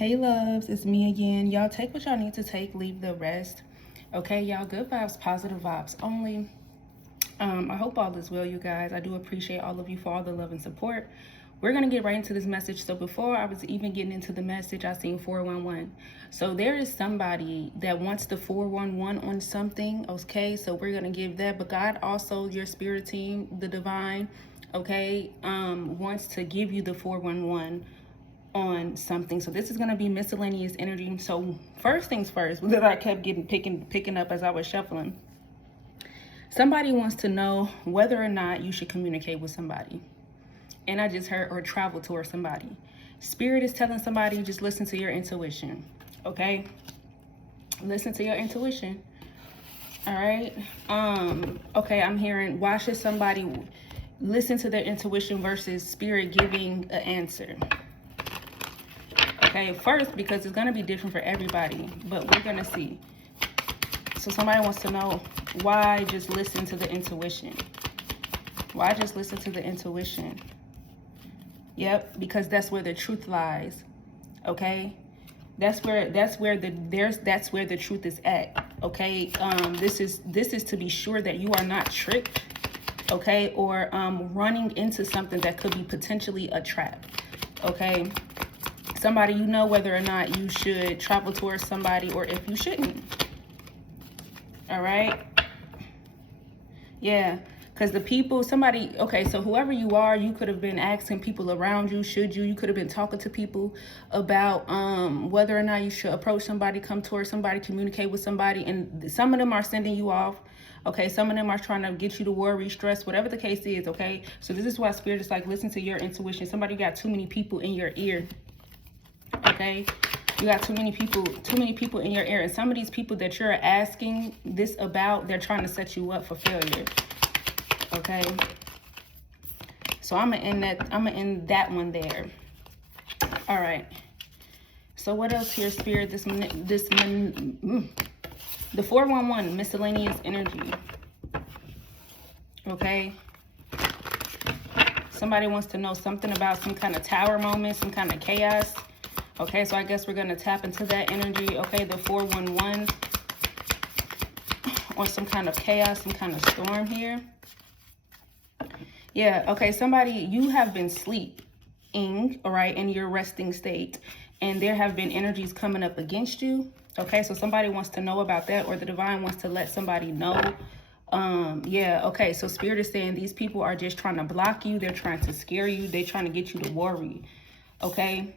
Hey loves, it's me again. Y'all take what y'all need to take, leave the rest. Okay, y'all, good vibes, positive vibes only. I hope all is well, you guys. I do appreciate all of you for all the love and support. We're gonna get right into this message. So before I was even getting into the message, I seen 411. So there is somebody that wants the 411 on something. Okay, so we're gonna give that. But God also, your spirit team, the divine, okay, wants to give you the 411 on something. So this is going to be miscellaneous energy. So first things first, that I kept picking up as I was shuffling. Somebody wants to know whether or not you should communicate with somebody. And I just heard, or travel towards somebody. Spirit is telling somebody, just listen to your intuition. Okay? Listen to your intuition. All right? Okay, I'm hearing, why should somebody listen to their intuition versus spirit giving an answer? Okay, first, because it's going to be different for everybody, but we're going to see. So somebody wants to know, why just listen to the intuition? Why just listen to the intuition? Yep, because that's where the truth lies. Okay? That's where the truth is at. Okay? This is to be sure that you are not tricked, okay, or running into something that could be potentially a trap. Okay? Somebody, you know whether or not you should travel towards somebody or if you shouldn't. All right? Yeah, because the people, somebody, okay, so whoever you are, you could have been asking people around you, you could have been talking to people about whether or not you should approach somebody, come towards somebody, communicate with somebody, and some of them are sending you off. Okay, some of them are trying to get you to worry, stress, whatever the case is, okay? So this is why Spirit is like, listen to your intuition. Somebody got too many people in your ear. Okay, you got too many people in your ear, and some of these people that you're asking this about, they're trying to set you up for failure. Okay, so I'm gonna end that one there. All right, so what else here, Spirit? The 411 miscellaneous energy. Okay, somebody wants to know something about some kind of tower moment, some kind of chaos. Okay, so I guess we're going to tap into that energy. Okay, the 411 or some kind of chaos, some kind of storm here. Yeah, okay, somebody, you have been sleeping, all right, in your resting state, and there have been energies coming up against you. Okay, so somebody wants to know about that, or the divine wants to let somebody know. Yeah, okay, so Spirit is saying these people are just trying to block you. They're trying to scare you. They're trying to get you to worry. Okay.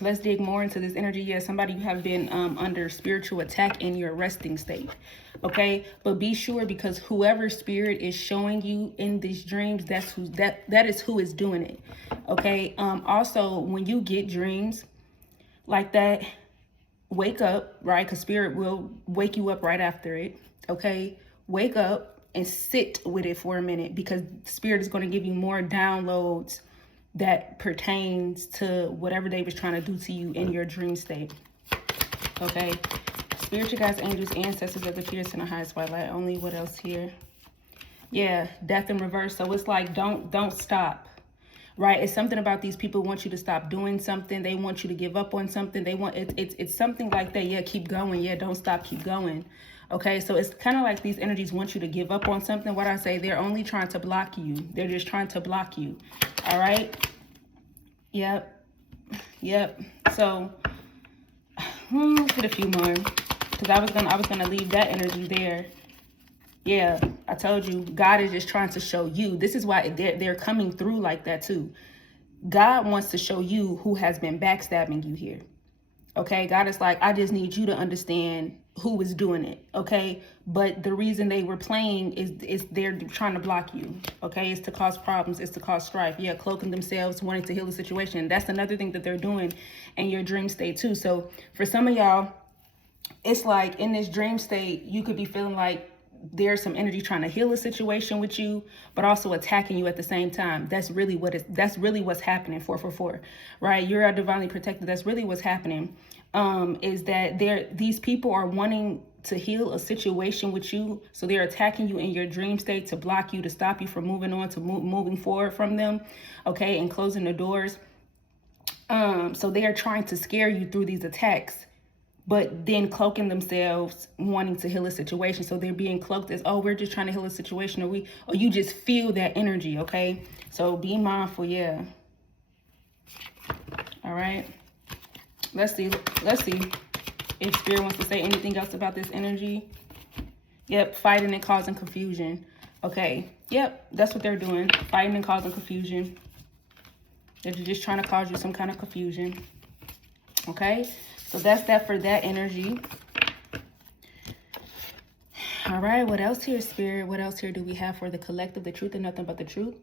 Let's dig more into this energy. Yeah, somebody, you have been under spiritual attack in your resting state. Okay, but be sure, because whoever spirit is showing you in these dreams, that is who is doing it. Okay. Also, when you get dreams like that, wake up, right? Because spirit will wake you up right after it. Okay, wake up and sit with it for a minute, because spirit is going to give you more downloads that pertains to whatever they was trying to do to you in your dream state. Okay, spiritual guides, angels, ancestors of the purest and the highest white light only. What else here? Yeah, death in reverse. So it's like, don't stop, right? It's something about these people want you to stop doing something. They want you to give up on something. They want it's something like that. Yeah, keep going. Yeah, don't stop, keep going. Okay, so it's kind of like these energies want you to give up on something. What I say, they're only trying to block you. They're just trying to block you. All right. Yep. So let's get a few more, because I was gonna leave that energy there. Yeah, I told you, God is just trying to show you. This is why they're coming through like that too. God wants to show you who has been backstabbing you here. Okay, God is like, I just need you to understand who is doing it. Okay, but the reason they were playing is they're trying to block you. Okay, it's to cause problems, it's to cause strife. Yeah, cloaking themselves, wanting to heal the situation. That's another thing that they're doing in your dream state too. So for some of y'all, it's like in this dream state, you could be feeling like there's some energy trying to heal a situation with you, but also attacking you at the same time. That's really what's happening. 444, right? You're divinely protected. That's really what's happening. Is that these people are wanting to heal a situation with you, so they're attacking you in your dream state to block you, to stop you from moving on, to moving forward from them. Okay, and closing the doors. So they are trying to scare you through these attacks, but then cloaking themselves wanting to heal a situation. So they're being cloaked as, oh, we're just trying to heal a situation, or you just feel that energy, okay? So be mindful, yeah. All right. Let's see if Spirit wants to say anything else about this energy. Yep, fighting and causing confusion. Okay, yep, that's what they're doing. Fighting and causing confusion. They're just trying to cause you some kind of confusion. Okay, so that's that for that energy. All right, what else here, Spirit? What else here do we have for the collective? The truth and nothing but the truth.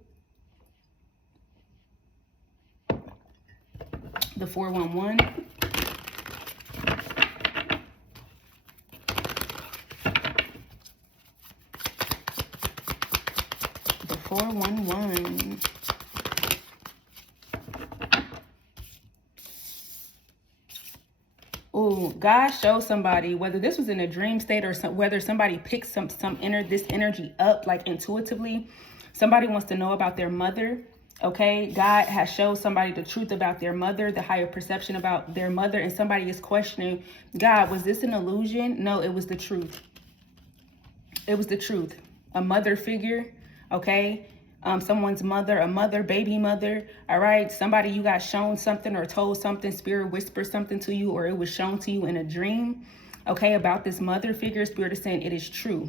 The 411. The 411. Oh, God shows somebody, whether this was in a dream state or whether somebody picks this energy up like intuitively. Somebody wants to know about their mother. Okay, God has showed somebody the truth about their mother, the higher perception about their mother, and somebody is questioning, God, was this an illusion? No, it was the truth. It was the truth. A mother figure, okay? Someone's mother, a mother, baby mother, all right? Somebody you got shown something or told something, Spirit whispered something to you, or it was shown to you in a dream, okay, about this mother figure. Spirit is saying it is true.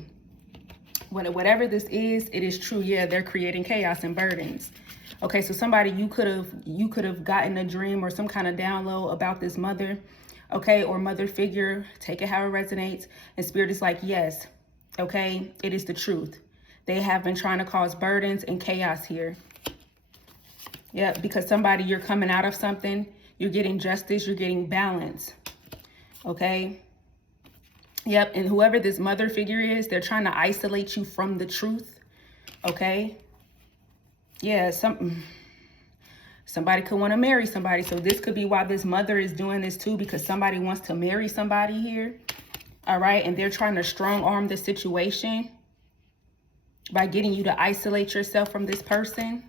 Whatever this is, it is true. Yeah, they're creating chaos and burdens. Okay, so somebody you could have gotten a dream or some kind of download about this mother, okay, or mother figure. Take it how it resonates. And Spirit is like, yes, okay, it is the truth. They have been trying to cause burdens and chaos here. Yeah, because somebody, you're coming out of something, you're getting justice, you're getting balance. Okay. Yep, and whoever this mother figure is, they're trying to isolate you from the truth. Okay. Yeah, somebody could want to marry somebody. So this could be why this mother is doing this too, because somebody wants to marry somebody here. All right, and they're trying to strong arm the situation by getting you to isolate yourself from this person.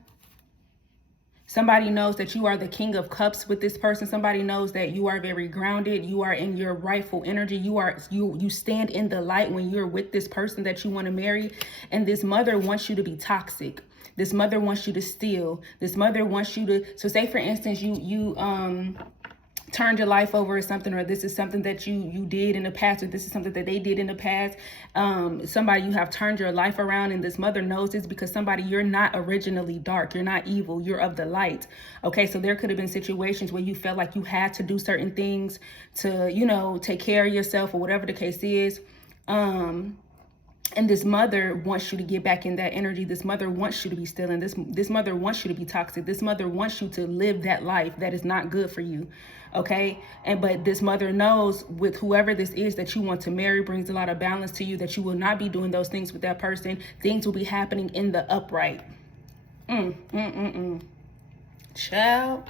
Somebody knows that you are the King of Cups with this person. Somebody knows that you are very grounded. You are in your rightful energy. You stand in the light when you're with this person that you want to marry. And this mother wants you to be toxic. This mother wants you to steal. This mother wants you to, so say for instance, you turned your life over or something, or this is something that you did in the past, or this is something that they did in the past. Somebody you have turned your life around, and this mother knows this because somebody, you're not originally dark, you're not evil, you're of the light. Okay, so there could have been situations where you felt like you had to do certain things to, you know, take care of yourself or whatever the case is. And this mother wants you to get back in that energy. This mother wants you to be stealing. This mother wants you to be toxic. This mother wants you to live that life that is not good for you. Okay. But this mother knows with whoever this is that you want to marry brings a lot of balance to you, that you will not be doing those things with that person. Things will be happening in the upright. Child.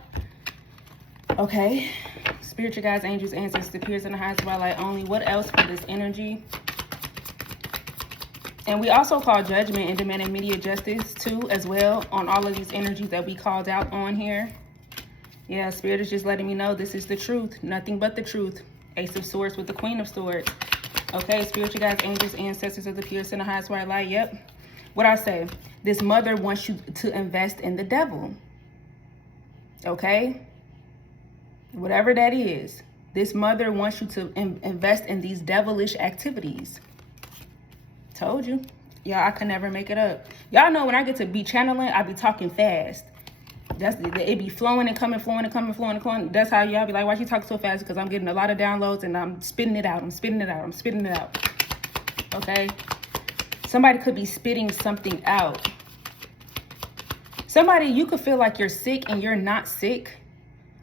Okay. Spiritual guides, angels, ancestors, appears in the highest twilight only. What else for this energy? And we also call judgment and demand immediate justice too, as well, on all of these energies that we called out on here. Yeah, Spirit is just letting me know this is the truth. Nothing but the truth. Ace of Swords with the Queen of Swords. Okay, spiritual guides, angels, ancestors of the pure in the highest white light. Yep. What I say? This mother wants you to invest in the devil. Okay? Whatever that is. This mother wants you to invest in these devilish activities. Told you. Y'all, I can never make it up. Y'all know when I get to be channeling, I be talking fast. It be flowing and coming, flowing and coming, flowing and coming. That's how y'all be like, why she talk so fast? Because I'm getting a lot of downloads and I'm spitting it out. I'm spitting it out. I'm spitting it out. Okay? Somebody could be spitting something out. Somebody, you could feel like you're sick and you're not sick.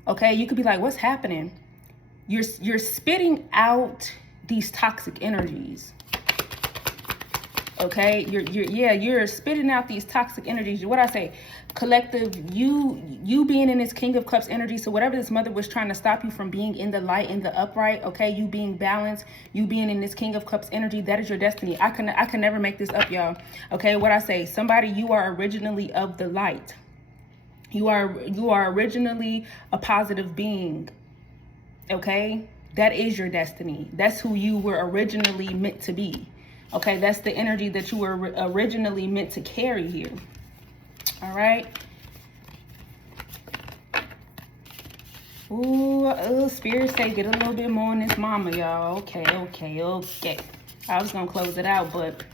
Okay? You could be like, what's happening? You're spitting out these toxic energies. Okay, you're spitting out these toxic energies. What I say, collective, you being in this King of Cups energy. So whatever this mother was trying to stop you from being in the light, in the upright, okay, you being balanced, you being in this King of Cups energy, that is your destiny. I can never make this up, y'all. Okay, what I say, somebody, you are originally of the light. You are originally a positive being. Okay? That is your destiny. That's who you were originally meant to be. Okay? That's the energy that you were originally meant to carry here. All right? Ooh, Spirit say get a little bit more on this mama, y'all. Okay. I was going to close it out, but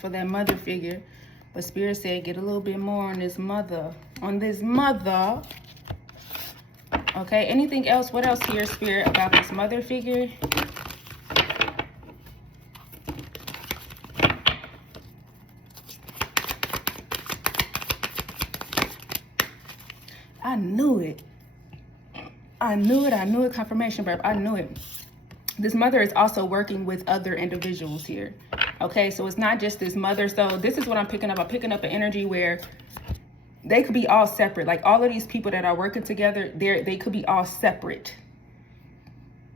for that mother figure. But Spirit said get a little bit more on this mother. Okay, anything else? What else here, Spirit, about this mother figure? I knew it. Confirmation, babe. I knew it. This mother is also working with other individuals here. Okay, so it's not just this mother. So this is what I'm picking up. I'm picking up an energy where they could be all separate. Like all of these people that are working together, they could be all separate.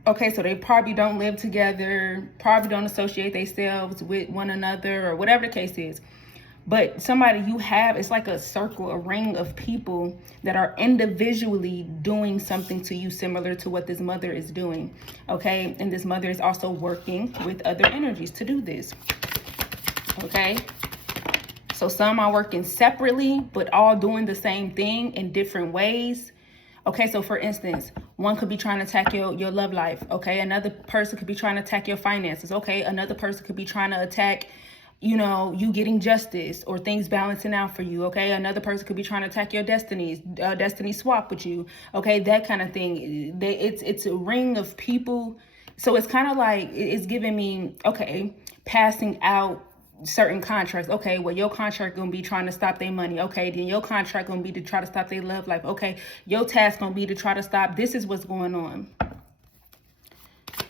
Okay, so they probably don't live together, probably don't associate themselves with one another or whatever the case is. But somebody you have, it's like a circle, a ring of people that are individually doing something to you similar to what this mother is doing. Okay, and this mother is also working with other energies to do this. Okay, so some are working separately, but all doing the same thing in different ways. Okay, so for instance, one could be trying to attack your love life. Okay, another person could be trying to attack your finances. Okay, another person could be trying to attack, you know, you getting justice or things balancing out for you. Okay, another person could be trying to attack your destiny swap with you. Okay, that kind of thing. It's a ring of people. So it's kind of like it's giving me, okay, passing out certain contracts. Okay, well, your contract gonna be trying to stop their money. Okay, then your contract gonna be to try to stop their love life. Okay, your task gonna be to try to stop. This is what's going on.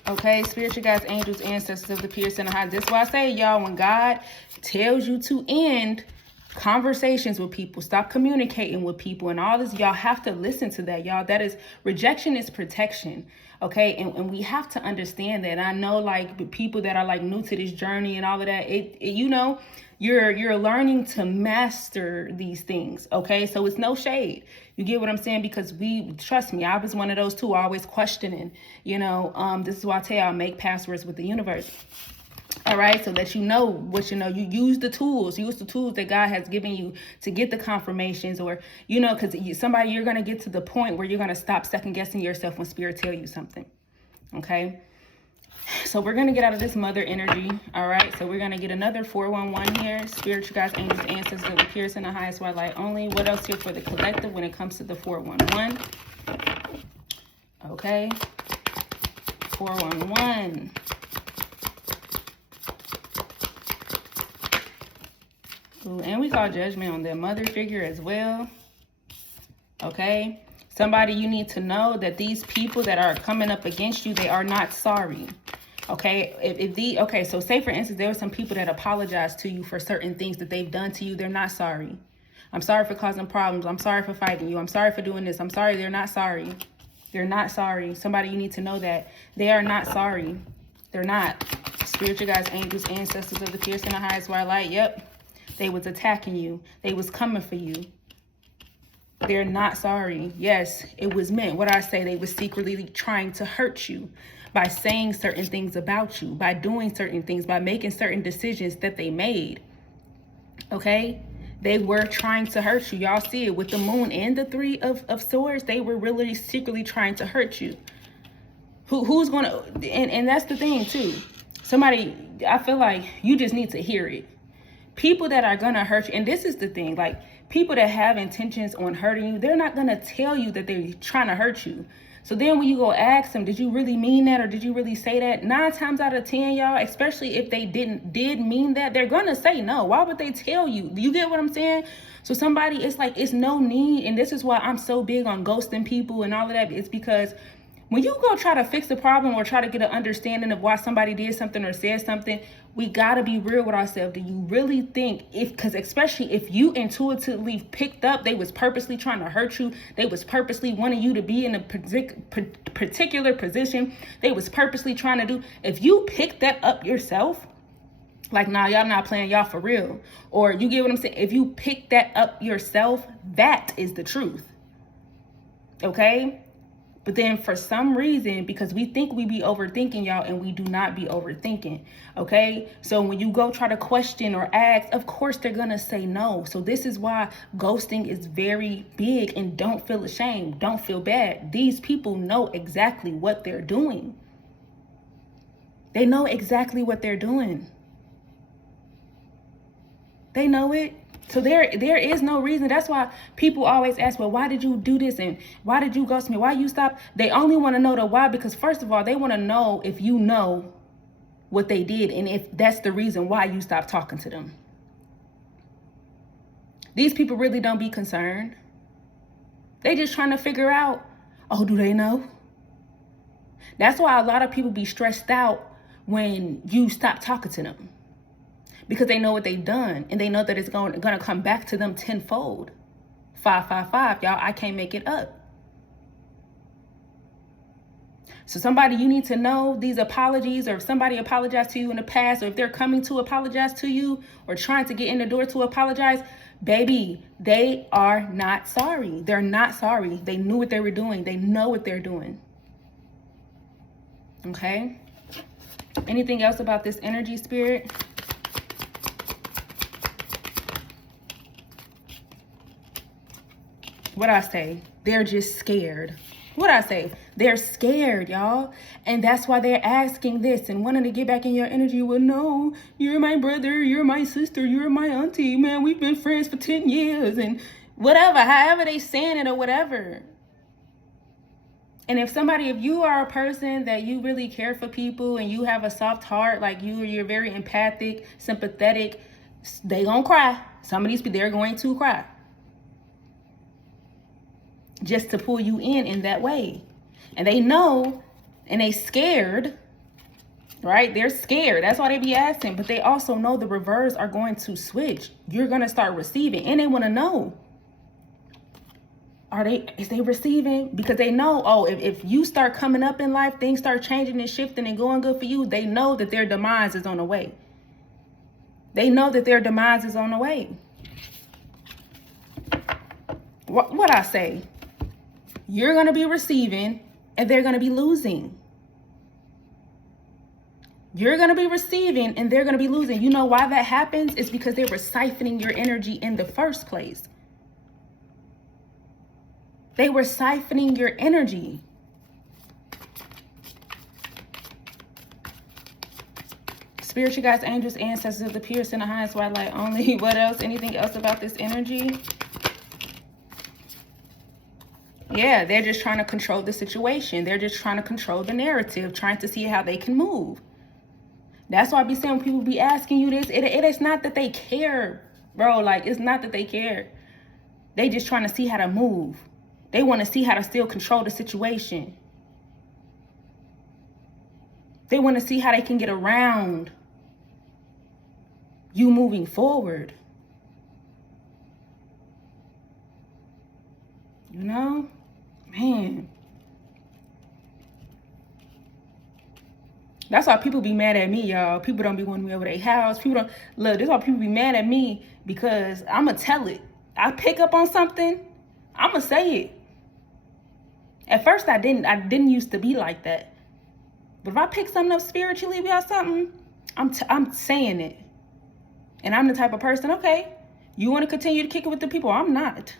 Okay, spiritual guides, angels, ancestors of the Pierce and the High. This is why I say, y'all, when God tells you to end conversations with people, stop communicating with people and all this, y'all have to listen to that, y'all. That is, rejection is protection. Okay, and we have to understand that. I know, like, people that are like new to this journey and all of that, you know, you're learning to master these things. Okay, so it's no shade. You get what I'm saying? Because trust me, I was one of those too, always questioning, you know. This is why I tell y'all, make passwords with the universe. All right, so that you know what you know. You use the tools that God has given you to get the confirmations, or, you know, because you're going to get to the point where you're going to stop second guessing yourself when spirit tell you something. Okay, so we're going to get out of this mother energy. All right, so we're going to get another 411 here. Spiritual guides, angels, ancestors of the Pierce and the highest white light only. What else here for the collective when it comes to the 411? Okay, 411. Ooh, and we call judgment on their mother figure as well. Okay, somebody, you need to know that these people that are coming up against you, they are not sorry. Okay, okay, so say for instance, there were some people that apologized to you for certain things that they've done to you. They're not sorry. I'm sorry for causing problems. I'm sorry for fighting you. I'm sorry for doing this. I'm sorry. They're not sorry. They're not sorry. Somebody, you need to know that they are not sorry. They're not. Spiritual guides, angels, ancestors of the Pierce and the highest white light. Yep. They was attacking you. They was coming for you. They're not sorry. Yes, it was meant. What I say, they were secretly trying to hurt you by saying certain things about you, by doing certain things, by making certain decisions that they made. Okay? They were trying to hurt you. Y'all see it with the moon and the 3 of swords. They were really secretly trying to hurt you. Who's going to, and that's the thing too. Somebody, I feel like you just need to hear it. People that are gonna hurt you, and this is the thing, like, people that have intentions on hurting you, they're not gonna tell you that they're trying to hurt you. So then when you go ask them, did you really mean that, or did you really say that? 9 times out of 10, y'all, especially if they did mean that, they're gonna say no. Why would they tell you? You get what I'm saying? So somebody, it's like, it's no need, and this is why I'm so big on ghosting people and all of that. It's because when you go try to fix the problem or try to get an understanding of why somebody did something or said something, we gotta be real with ourselves. Do you really think, because especially if you intuitively picked up, they was purposely trying to hurt you, they was purposely wanting you to be in a particular position, they was purposely trying to do, if you pick that up yourself, Like, nah, y'all not playing, y'all for real. Or you get what I'm saying? If you pick that up yourself, that is the truth. Okay? But then for some reason, because we think we be overthinking, y'all, and we do not be overthinking, okay? So when you go try to question or ask, of course they're gonna say no. So this is why ghosting is very big, and don't feel ashamed, don't feel bad. These people know exactly what they're doing. They know exactly what they're doing. They know it. So there is no reason. That's why people always ask, well, why did you do this? And why did you ghost me? Why you stop? They only want to know the why, because first of all, they want to know if you know what they did and if that's the reason why you stopped talking to them. These people really don't be concerned. They just trying to figure out, oh, do they know? That's why a lot of people be stressed out when you stop talking to them. Because they know what they've done, and they know that it's going to come back to them tenfold. 555, y'all, I can't make it up. So somebody, you need to know these apologies, or if somebody apologized to you in the past, or if they're coming to apologize to you or trying to get in the door to apologize, baby, they are not sorry. They're not sorry. They knew what they were doing. They know what they're doing. Okay? Anything else about this energy, Spirit? What I say? They're just scared. What I say? They're scared, y'all. And that's why they're asking this and wanting to get back in your energy. Well, no, you're my brother, you're my sister, you're my auntie, man. We've been friends for 10 years and whatever, however they saying it or whatever. And if you are a person that you really care for people and you have a soft heart, like you're very empathic, sympathetic, they gonna cry. Some of these people, they're going to cry. Just to pull you in that way. And they know, and they scared, right? They're scared. That's why they be asking. But they also know the reverse are going to switch. You're going to start receiving. And they want to know, is they receiving? Because they know, oh, if you start coming up in life, things start changing and shifting and going good for you, they know that their demise is on the way. They know that their demise is on the way. What I say? You're going to be receiving and they're going to be losing. You're going to be receiving and they're going to be losing. You know why that happens? It's because they were siphoning your energy in the first place. They were siphoning your energy. Spiritual guides, angels, ancestors, the purest in the highest white light only. What else? Anything else about this energy? Yeah, they're just trying to control the situation. They're just trying to control the narrative, trying to see how they can move. That's why I be saying when people be asking you this, it is not that they care, bro. Like, it's not that they care. They just trying to see how to move. They want to see how to still control the situation. They want to see how they can get around you moving forward. You know? Man. That's why people be mad at me, y'all. People don't be wanting me over their house. People don't, look, this is why people be mad at me, because I'ma tell it. I pick up on something, I'ma say it. At first I didn't used to be like that. But if I pick something up spiritually about something, I'm saying it. And I'm the type of person, okay, you want to continue to kick it with the people? I'm not.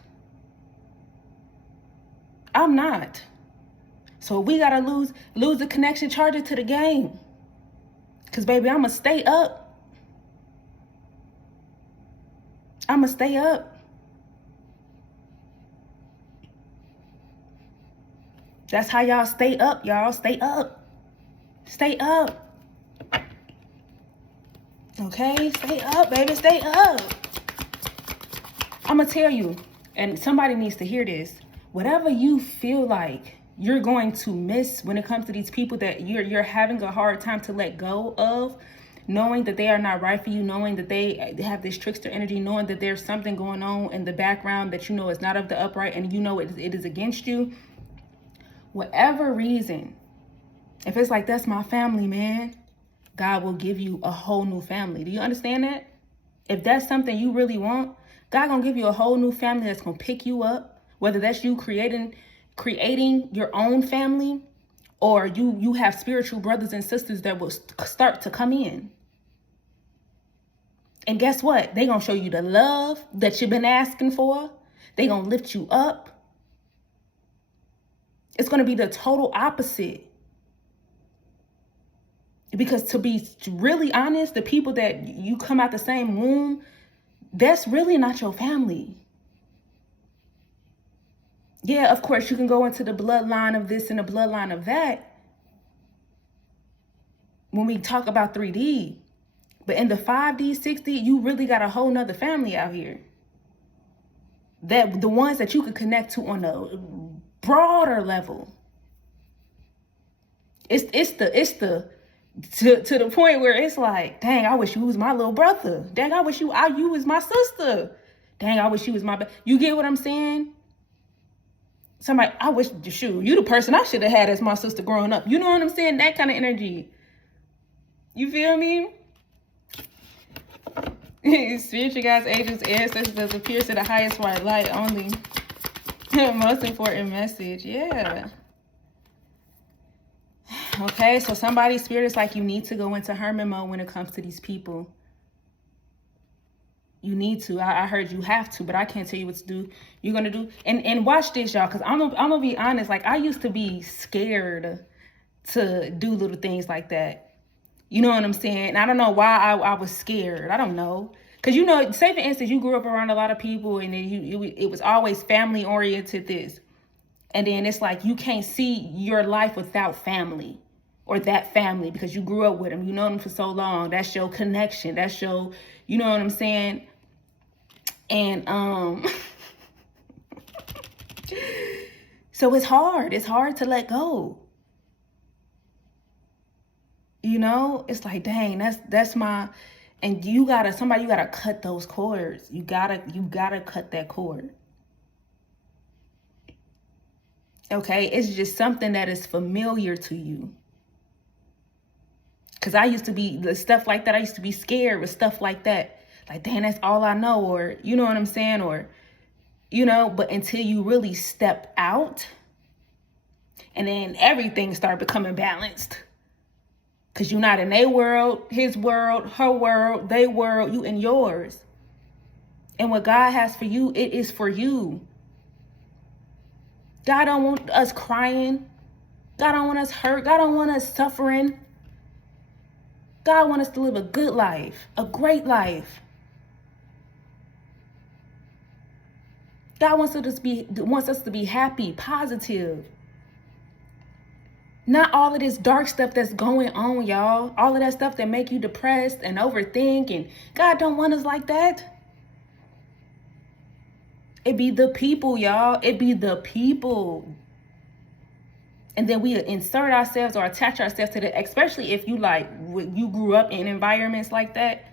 So we gotta lose the connection, charge it to the game. Cause baby, I'ma stay up. That's how y'all stay up, y'all. Stay up. Okay, stay up, baby, stay up. I'ma tell you, and somebody needs to hear this. Whatever you feel like you're going to miss when it comes to these people that you're having a hard time to let go of, knowing that they are not right for you, knowing that they have this trickster energy, knowing that there's something going on in the background that you know is not of the upright, and you know it is against you. Whatever reason, if it's like, that's my family, man, God will give you a whole new family. Do you understand that? If that's something you really want, God gonna give you a whole new family that's gonna pick you up. Whether that's you creating your own family, or you have spiritual brothers and sisters that will start to come in. And guess what? They gonna show you the love that you've been asking for. They gonna lift you up. It's gonna be the total opposite. Because to be really honest, the people that you come out the same womb, that's really not your family. Yeah, of course, you can go into the bloodline of this and the bloodline of that when we talk about 3D. But in the 5D, 6D, you really got a whole nother family out here. That the ones that you could connect to on a broader level. It's the to the point where it's like, dang, I wish you was my little brother. Dang, I wish you was my sister. Dang, I wish you was my you get what I'm saying? Somebody, I wish you the person I should have had as my sister growing up. You know what I'm saying? That kind of energy. You feel me? Spiritual guides, angels, ancestors appear to the highest white light only. Most important message. Yeah. Okay, so somebody's spirit is like, you need to go into hermit mode when it comes to these people. You need to. I heard you have to, but I can't tell you what to do. You're going to do. And watch this, y'all, because I'm going to be honest. Like, I used to be scared to do little things like that. You know what I'm saying? I don't know why I was scared. I don't know. Because, you know, say for instance, you grew up around a lot of people and it was always family oriented this. And then it's like you can't see your life without family or that family because you grew up with them. You know them for so long. That's your connection. That's your, you know what I'm saying? And so it's hard. It's hard to let go. You know, it's like, dang, that's my, and you gotta cut those cords. You gotta cut that cord. Okay, it's just something that is familiar to you. Because I used to be, the stuff like that, I used to be scared with stuff like that. Like, dang, that's all I know, or, you know what I'm saying, or, you know, but until you really step out, and then everything started becoming balanced. Because you're not in their world, his world, her world, their world, you in yours. And what God has for you, it is for you. God don't want us crying. God don't want us hurt. God don't want us suffering. God wants us to live a good life, a great life. God wants us to be happy, positive. Not all of this dark stuff that's going on, y'all. All of that stuff that make you depressed and overthink. And God don't want us like that. It be the people, y'all. It be the people. And then we insert ourselves or attach ourselves to the, especially if you you grew up in environments like that.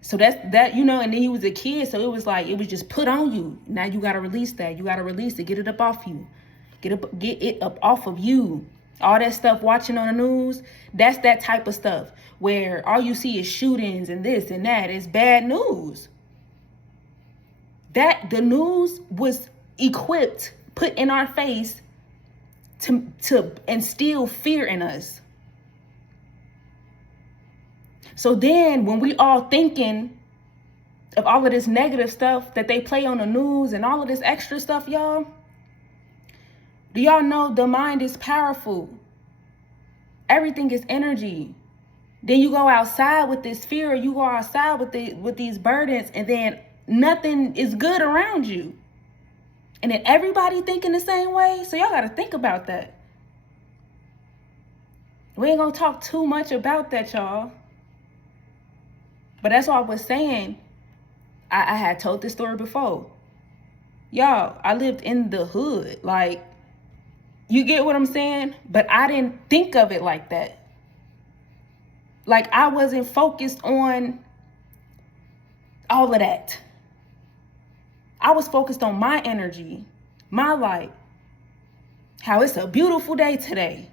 So that, you know, and then you was a kid. So it was like, it was just put on you. Now you got to release that. You got to release it. Get it up off you. Get it up off of you. All that stuff watching on the news, that's that type of stuff where all you see is shootings and this and that. It's bad news. That the news was equipped, put in our face to instill fear in us. So then when we all thinking of all of this negative stuff that they play on the news and all of this extra stuff, y'all, do y'all know the mind is powerful? Everything is energy. Then you go outside with this fear, you go outside with these burdens, and then nothing is good around you. And then everybody thinking the same way. So y'all got to think about that. We ain't going to talk too much about that, y'all. But that's what I was saying. I had told this story before. Y'all, I lived in the hood. Like, you get what I'm saying? But I didn't think of it like that. Like, I wasn't focused on all of that. I was focused on my energy, my light, how it's a beautiful day today.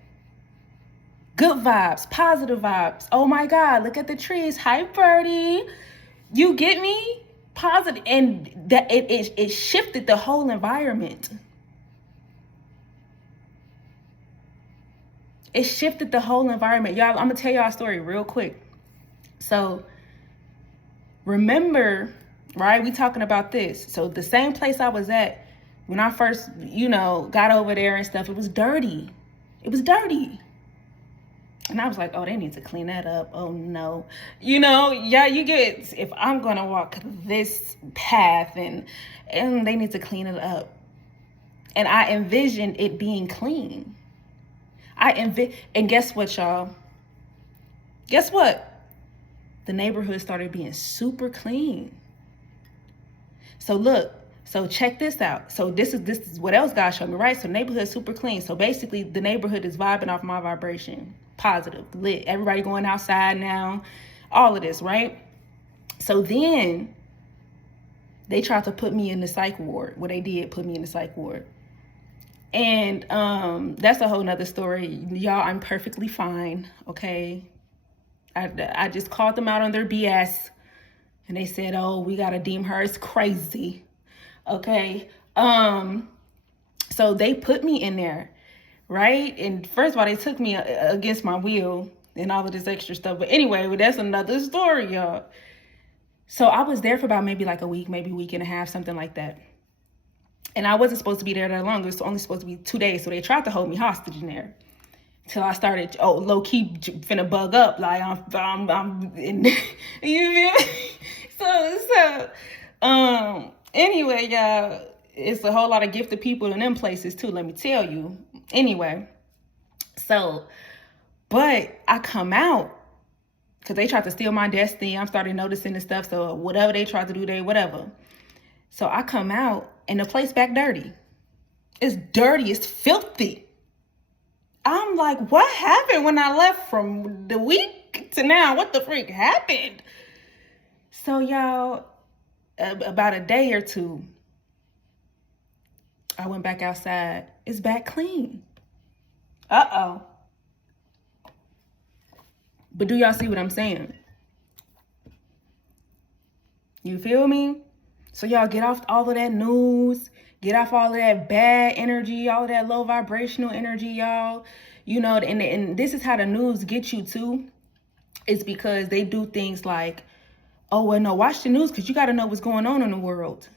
Good vibes, positive vibes. Oh my God, look at the trees. Hi, birdie. You get me? Positive. And that it shifted the whole environment. It shifted the whole environment. Y'all, I'm going to tell y'all a story real quick. So remember, right, we talking about this. So the same place I was at when I first, got over there and stuff, it was dirty. It was dirty. And I was like, oh, they need to clean that up. Oh, no. Yeah, you get, if I'm going to walk this path and they need to clean it up. And I envisioned it being clean. And guess what, y'all? Guess what? The neighborhood started being super clean. So look, so check this out. So this is what else God showed me, right? So neighborhood super clean. So basically the neighborhood is vibing off my vibration. Positive, lit. Everybody going outside now. All of this, right? So then they tried to put me in the psych ward. Well, they did put me in the psych ward. And that's a whole nother story. Y'all, I'm perfectly fine, okay? I just called them out on their BS. And they said, oh, we got to deem her as crazy. Okay. So they put me in there, right? And first of all, they took me against my will and all of this extra stuff. But anyway, that's another story, y'all. So I was there for about maybe like a week, maybe a week and a half, something like that. And I wasn't supposed to be there that long. It was only supposed to be 2 days. So they tried to hold me hostage in there. Till I started, low key finna bug up, like I'm in, you feel me? So, anyway, y'all, it's a whole lot of gifted people in them places too, let me tell you. Anyway, so, but I come out, because they tried to steal my destiny. I'm starting noticing this stuff, so whatever they tried to do, whatever. So I come out, and the place back dirty. It's dirty, it's filthy. I'm like, what happened when I left from the week to now? What the freak happened? So y'all, about a day or two, I went back outside. It's back clean. Uh-oh. But do y'all see what I'm saying? You feel me? So y'all get off all of that news. Get off all of that bad energy, all of that low vibrational energy, y'all. And this is how the news gets you too. It's because they do things like, oh, well, no, watch the news because you got to know what's going on in the world.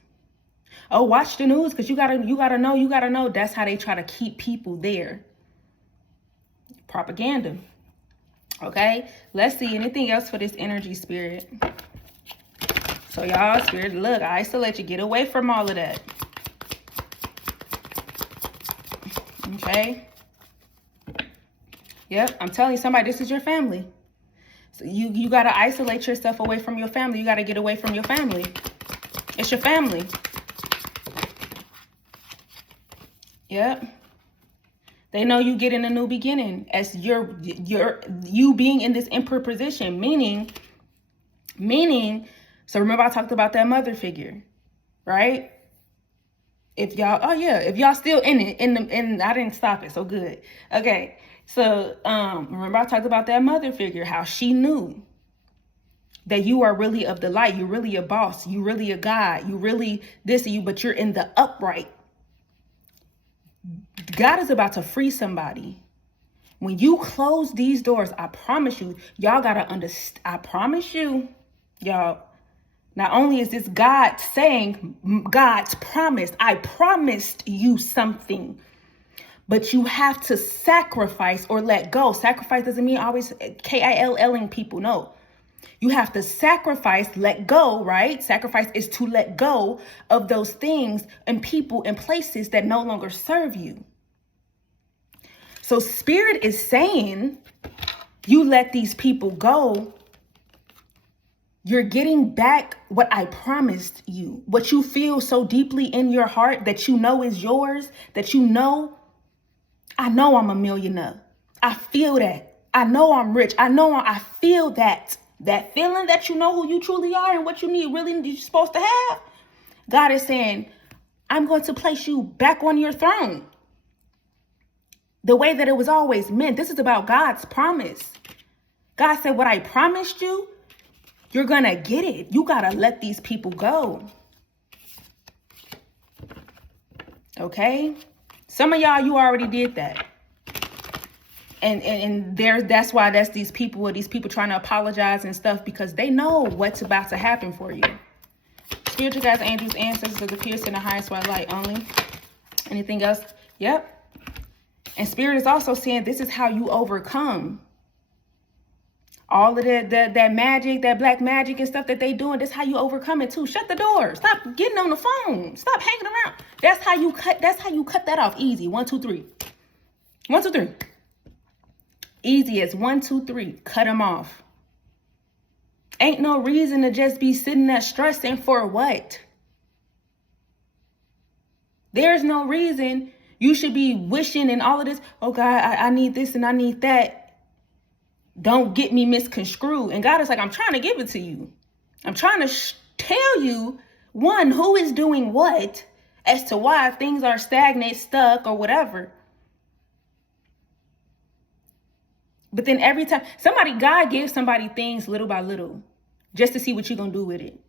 Oh, watch the news because you gotta know. That's how they try to keep people there. Propaganda. Okay, let's see anything else for this energy, spirit. So y'all, spirit, look, I used to let you get away from all of that. Okay. Yep, I'm telling you, somebody, this is your family. So you got to isolate yourself away from your family. You got to get away from your family. It's your family. Yep. They know you get in a new beginning as you being in this emperor position, meaning, so remember I talked about that mother figure, right? If y'all still in it, and I didn't stop it, so good. Okay, so remember I talked about that mother figure, how she knew that you are really of the light, you're really a boss, you really a God, you really this and you, but you're in the upright. God is about to free somebody. When you close these doors, I promise you, y'all gotta understand. I promise you, y'all. Not only is this God saying God's promise, I promised you something, but you have to sacrifice or let go. Sacrifice doesn't mean always KILLing people. No, you have to sacrifice, let go, right? Sacrifice is to let go of those things and people and places that no longer serve you. So spirit is saying, you let these people go. You're getting back what I promised you, what you feel so deeply in your heart that you know is yours, that you know, I know I'm a millionaire. I feel that. I know I'm rich. I feel that feeling that you know who you truly are and what you need, really you're supposed to have. God is saying, I'm going to place you back on your throne. the way that it was always meant. This is about God's promise. God said, what I promised you, you're going to get it. You got to let these people go. Okay? Some of y'all, you already did that. And that's why that's these people trying to apologize and stuff, because they know what's about to happen for you. Spiritual guides, angels, ancestors, appears in the highest white light only. Anything else? Yep. And Spirit is also saying this is how you overcome all of that magic, that black magic and stuff that they doing. This is how you overcome it too. Shut the door. Stop getting on the phone. Stop hanging around. That's how you cut that off. Easy. 1, 2, 3. 1, 2, 3. Easy as 1, 2, 3. Cut them off. Ain't no reason to just be sitting there stressing for what? There's no reason you should be wishing and all of this. Oh God, I need this and I need that. Don't get me misconstrued. And God is like, I'm trying to give it to you. I'm trying to tell you, one, who is doing what as to why things are stagnant, stuck, or whatever. But then every time God gives somebody things little by little just to see what you're going to do with it.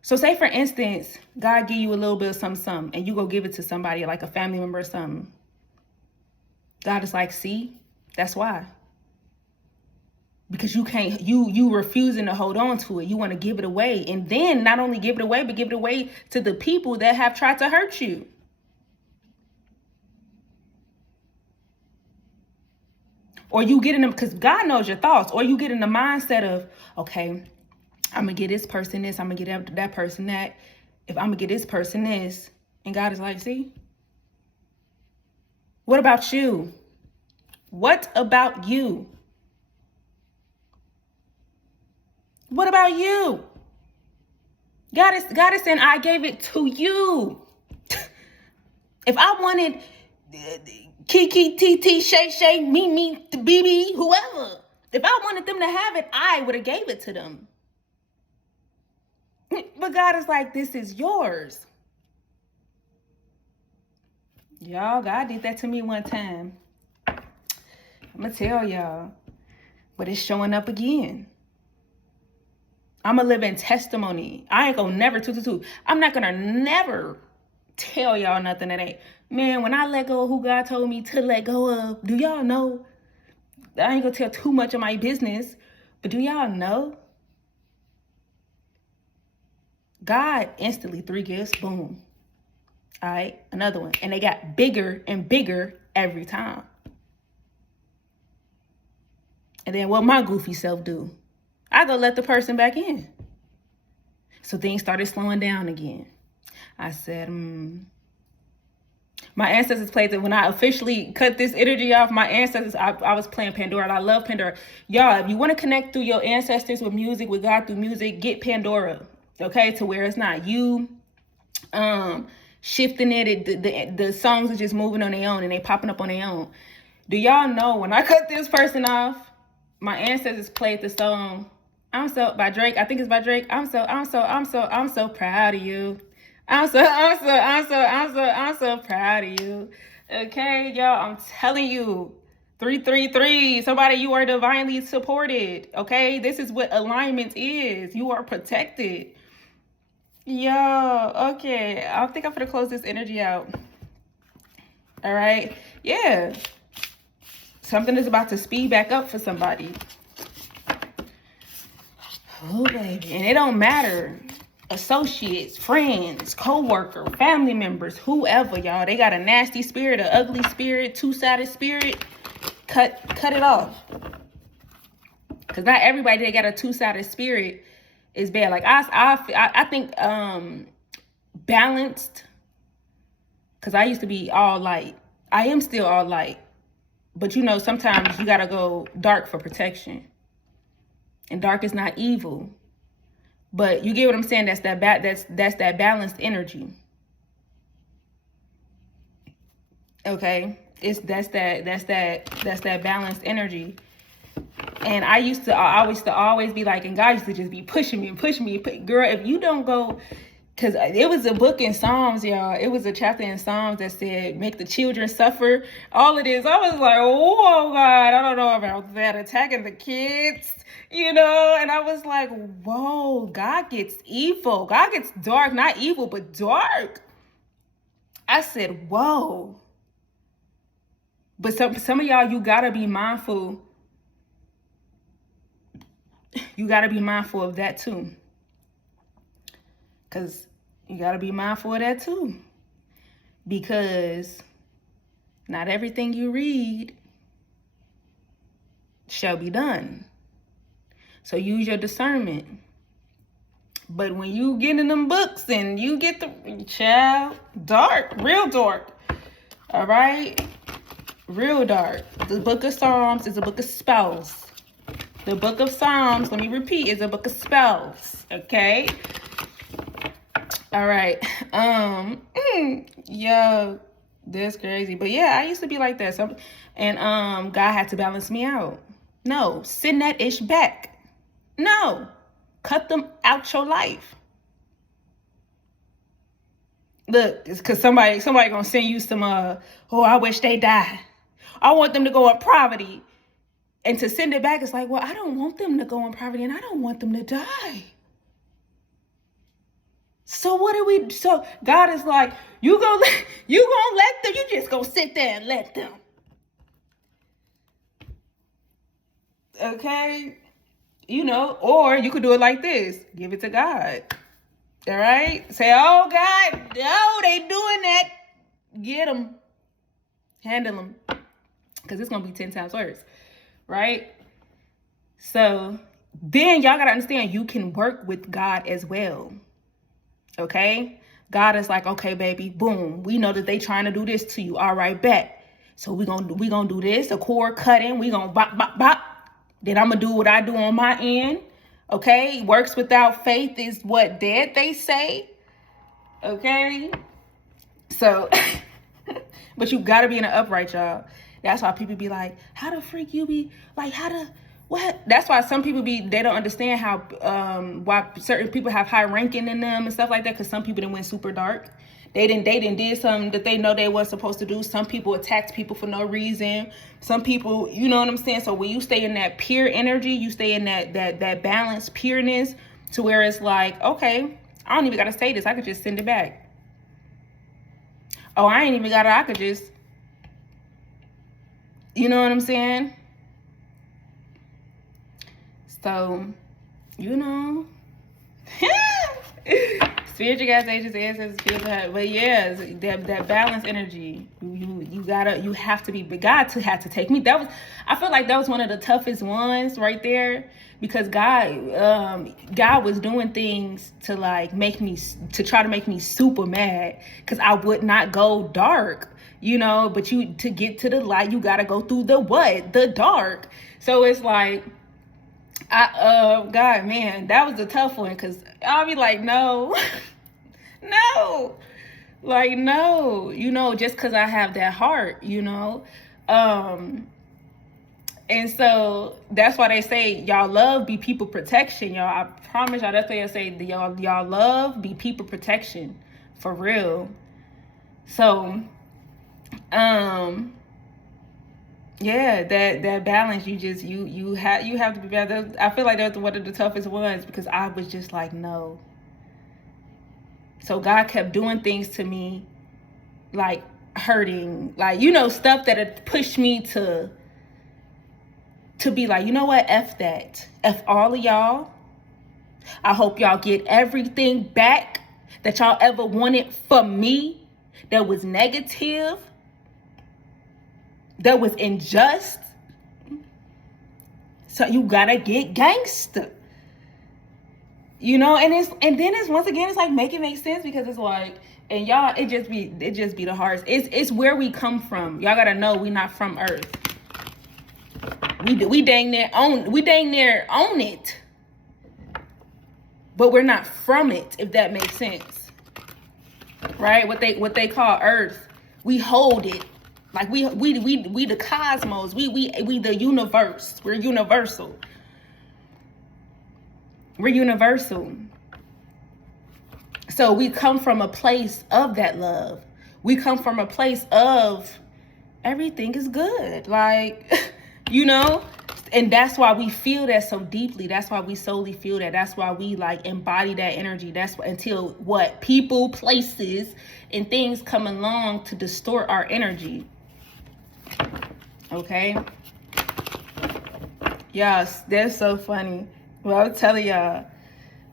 So say, for instance, God give you a little bit of something, and you go give it to somebody like a family member or something. God is like, see, that's why. Because you refusing to hold on to it. You want to give it away. And then not only give it away, but give it away to the people that have tried to hurt you. Or you get in them, because God knows your thoughts, or you get in the mindset of, okay, I'm going to get this person this, I'm going to get that person that. If I'm going to get this person this, and God is like, see? What about you? What about you? What about you? God is saying, I gave it to you. If I wanted Kiki, TT, Shay, Shay, Mimi, BB, whoever. If I wanted them to have it, I would have gave it to them. But God is like, this is yours. Y'all, God did that to me one time. I'm going to tell y'all. But it's showing up again. I'm a living testimony. I ain't going to never I'm not going to never tell y'all nothing that ain't. Man, when I let go of who God told me to let go of, do y'all know? I ain't gonna tell too much of my business, but do y'all know? God instantly 3 gifts, boom. All right, another one. And they got bigger and bigger every time. And then what my goofy self do? I go let the person back in. So things started slowing down again. I said, My ancestors played it. When I officially cut this energy off, my ancestors, I was playing Pandora, and I love Pandora. Y'all, if you want to connect through your ancestors with music, with God through music, get Pandora, okay? To where it's not you shifting it. The songs are just moving on their own, and they popping up on their own. Do y'all know when I cut this person off, my ancestors played the song, by Drake. I think it's by Drake. I'm so proud of you. I'm so proud of you. Okay, y'all, I'm telling you. 333, somebody, you are divinely supported. Okay, this is what alignment is. You are protected. Y'all, okay, I think I'm gonna close this energy out. All right, yeah. Something is about to speed back up for somebody. Oh, baby, and it don't matter. Associates, friends, co-worker, family members, whoever, y'all. They got a nasty spirit, an ugly spirit, two-sided spirit. Cut it off. Because not everybody that got a two-sided spirit is bad. Like I think balanced. Because I used to be all light. I am still all light. But you know, sometimes you gotta go dark for protection. And dark is not evil. But you get what I'm saying? That's that balanced energy. Okay? That's that balanced energy. And I always be like, and God used to just be pushing me. Girl, if you don't go Because it was a book in Psalms, y'all. It was a chapter in Psalms that said, make the children suffer. All it is, I was like, oh, God, I don't know about that. Attacking the kids, you know? And I was like, whoa, God gets evil. God gets dark. Not evil, but dark. I said, whoa. But some of y'all, you got to be mindful. You got to be mindful of that, too. Because you got to be mindful of that too. Because not everything you read shall be done. So use your discernment. But when you get in them books and you get the child, dark, real dark. All right? Real dark. The book of Psalms is a book of spells. The book of Psalms, let me repeat, is a book of spells. Okay? All right. Yeah, that's crazy. But yeah, I used to be like that. And God had to balance me out. No, send that ish back. No, cut them out your life. Look, it's because somebody gonna send you some oh, I wish they died. I want them to go in poverty. And to send it back, it's like, well, I don't want them to go in poverty and I don't want them to die. So what do we, so God is like, you gonna let them, you just gonna sit there and let them. Okay? You know, or you could do it like this. Give it to God. All right? Say, oh God, oh, they doing that. Get them. Handle them. Because it's gonna be 10 times worse. Right? So then y'all gotta understand you can work with God as well. Okay, God is like, okay, baby, boom. We know that they trying to do this to you. All right, bet. So we gonna do this. The cord cutting. We gonna bop bop bop. Then I'm gonna do what I do on my end. Okay, works without faith is what dead, they say. Okay, so, but you gotta be in the upright, y'all. That's why people be like, how the freak you be like? How the what? That's why some people they don't understand how why certain people have high ranking in them and stuff like that, because some people didn't went super dark. They did something that they know they weren't supposed to do. Some people attacked people for no reason. Some people, you know what I'm saying? So when you stay in that pure energy, you stay in that balanced pureness to where it's like, okay, I don't even gotta say this. I could just send it back. Oh, I ain't even gotta, I could just, you know what I'm saying? So, you know, spiritual guides, agents, ancestors, but yeah, that balance energy, you have to be, but God had to take me. I feel like that was one of the toughest ones right there, because God was doing things to like to try to make me super mad, because I would not go dark, you know, but to get to the light, you got to go through the dark. So it's like, God, man, that was a tough one, because I'll be like, no, no, like, no, you know, just because I have that heart, you know, and so that's why they say y'all love be people protection, y'all. I promise y'all, that's why they say y'all love be people protection, for real. So, yeah, that balance, you have to be better. I feel like that was one of the toughest ones, because I was just like, no. So God kept doing things to me, like hurting, like, you know, stuff that had pushed me to be like, you know what, F that. F all of y'all. I hope y'all get everything back that y'all ever wanted from me that was negative, that was unjust. So you gotta get gangster, you know. And then it's once again, it's like, make it make sense, because it's like, and y'all, it just be the hardest. It's where we come from. Y'all gotta know we not from Earth. We dang near own it, but we're not from it, if that makes sense, right? What they call Earth, we hold it. Like we the cosmos, we the universe. We're universal. We're universal. So we come from a place of that love. We come from a place of everything is good. Like, you know, and that's why we feel that so deeply. That's why we solely feel that. That's why we like embody that energy. That's why, until what? People, places, and things come along to distort our energy. Okay? Yes, that's so funny. Well, I'm telling y'all,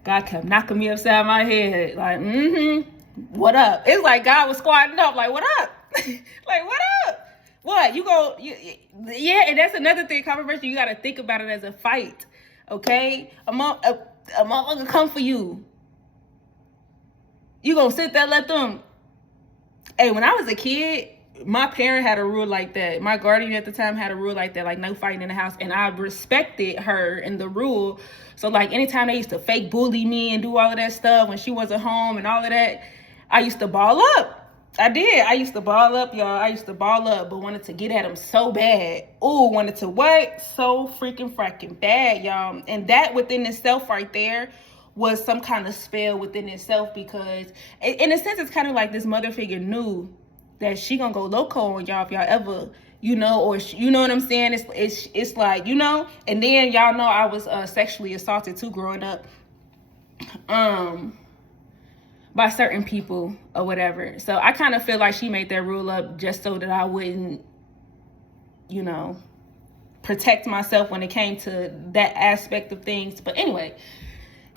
God kept knocking me upside my head. Like, what up? It's like God was squatting up, like, what up? Like, what up? What? Yeah, and that's another thing, controversial. You got to think about it as a fight, okay? A motherfucker come for you. You gonna sit there, let them. Hey, when I was a kid, my parent had a rule like that. My guardian at the time had a rule like that, like no fighting in the house. And I respected her and the rule. So like anytime they used to fake bully me and do all of that stuff when she wasn't home and all of that, I used to ball up. I did. I used to ball up, y'all. I used to ball up, but wanted to get at him so bad. Ooh, wanted to what? So freaking bad, y'all. And that within itself right there was some kind of spell within itself, because in a sense, it's kind of like this mother figure knew that she gonna go loco on y'all if y'all ever, you know, or you know what I'm saying? It's like, you know. And then y'all know I was sexually assaulted too growing up, by certain people or whatever. So I kind of feel like she made that rule up just so that I wouldn't, you know, protect myself when it came to that aspect of things. But anyway.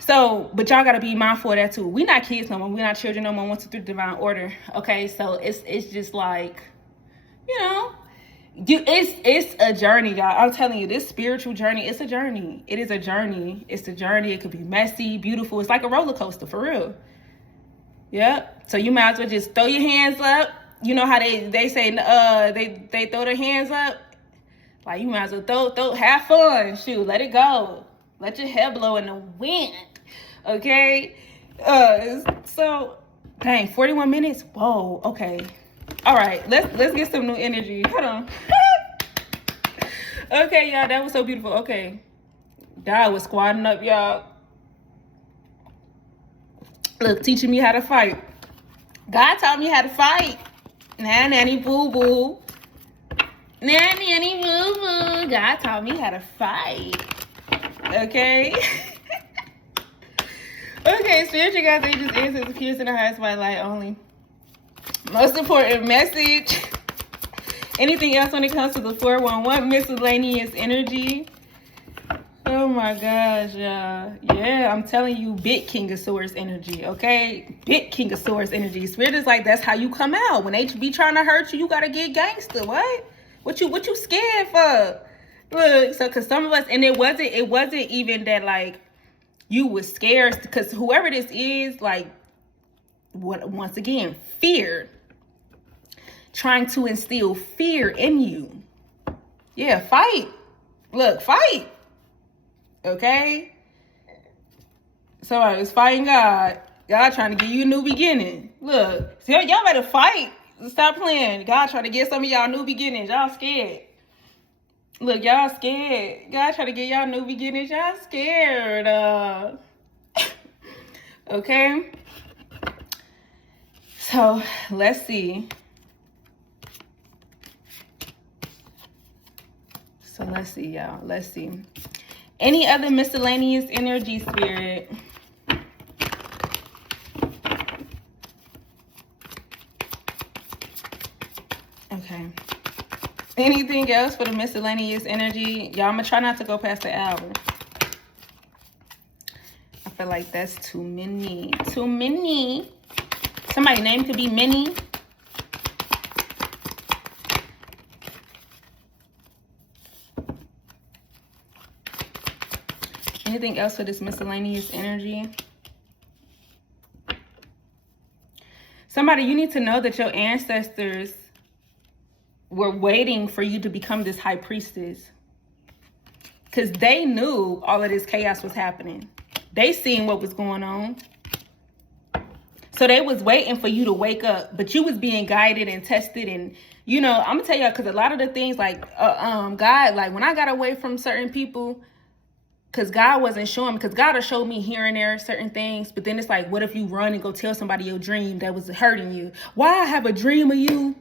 So, but y'all gotta be mindful of that too. We're not kids no more. We're not children no more. Once through divine order. Okay, so it's just like, you know, it's a journey, y'all. I'm telling you, this spiritual journey, it's a journey. It is a journey. It's a journey. It could be messy, beautiful. It's like a roller coaster for real. Yep. So you might as well just throw your hands up. You know how they say they throw their hands up. Like you might as well throw have fun. Shoot, let it go. Let your hair blow in the wind. Okay, so dang, 41 minutes. Whoa. Okay, all right. Let's get some new energy. Hold on. Okay, y'all, that was so beautiful. Okay, God was squatting up, y'all. Look, teaching me how to fight. God taught me how to fight. Nanny boo boo. Nanny boo boo. God taught me how to fight. Okay. Okay, spiritual guides, angels, answers, appears in the highest white light only. Most important message. Anything else when it comes to the 411 miscellaneous energy? Oh my gosh, y'all. Yeah, I'm telling you, big Kingosaurus energy, okay? Big Kingosaurus energy. Spirit is like, that's how you come out. When they be trying to hurt you, you gotta get gangster. What you scared for? Look, so because some of us, and it wasn't even that like you was scared, because whoever this is, like, once again, fear, trying to instill fear in you. Yeah, fight. Look, fight. Okay. So I was fighting God. God trying to give you a new beginning. Look, so y'all better fight. Stop playing. God trying to get some of y'all new beginnings. Y'all scared. Look, y'all scared. God trying to get y'all new beginnings. Y'all scared. Okay. So let's see. Y'all. Let's see. Any other miscellaneous energy, spirit? Okay. Anything else for the miscellaneous energy? Y'all, I'm going to try not to go past the hour. I feel like that's too many. Too many. Somebody's name could be Minnie. Anything else for this miscellaneous energy? Somebody, you need to know that your ancestors were waiting for you to become this high priestess, because they knew all of this chaos was happening. They seen what was going on. So they was waiting for you to wake up, but you was being guided and tested. And, you know, I'm gonna tell y'all, because a lot of the things like, God, like when I got away from certain people, Because God wasn't showing me, because God will show me here and there certain things, but then it's like, what if you run and go tell somebody your dream that was hurting you? Why I have a dream of you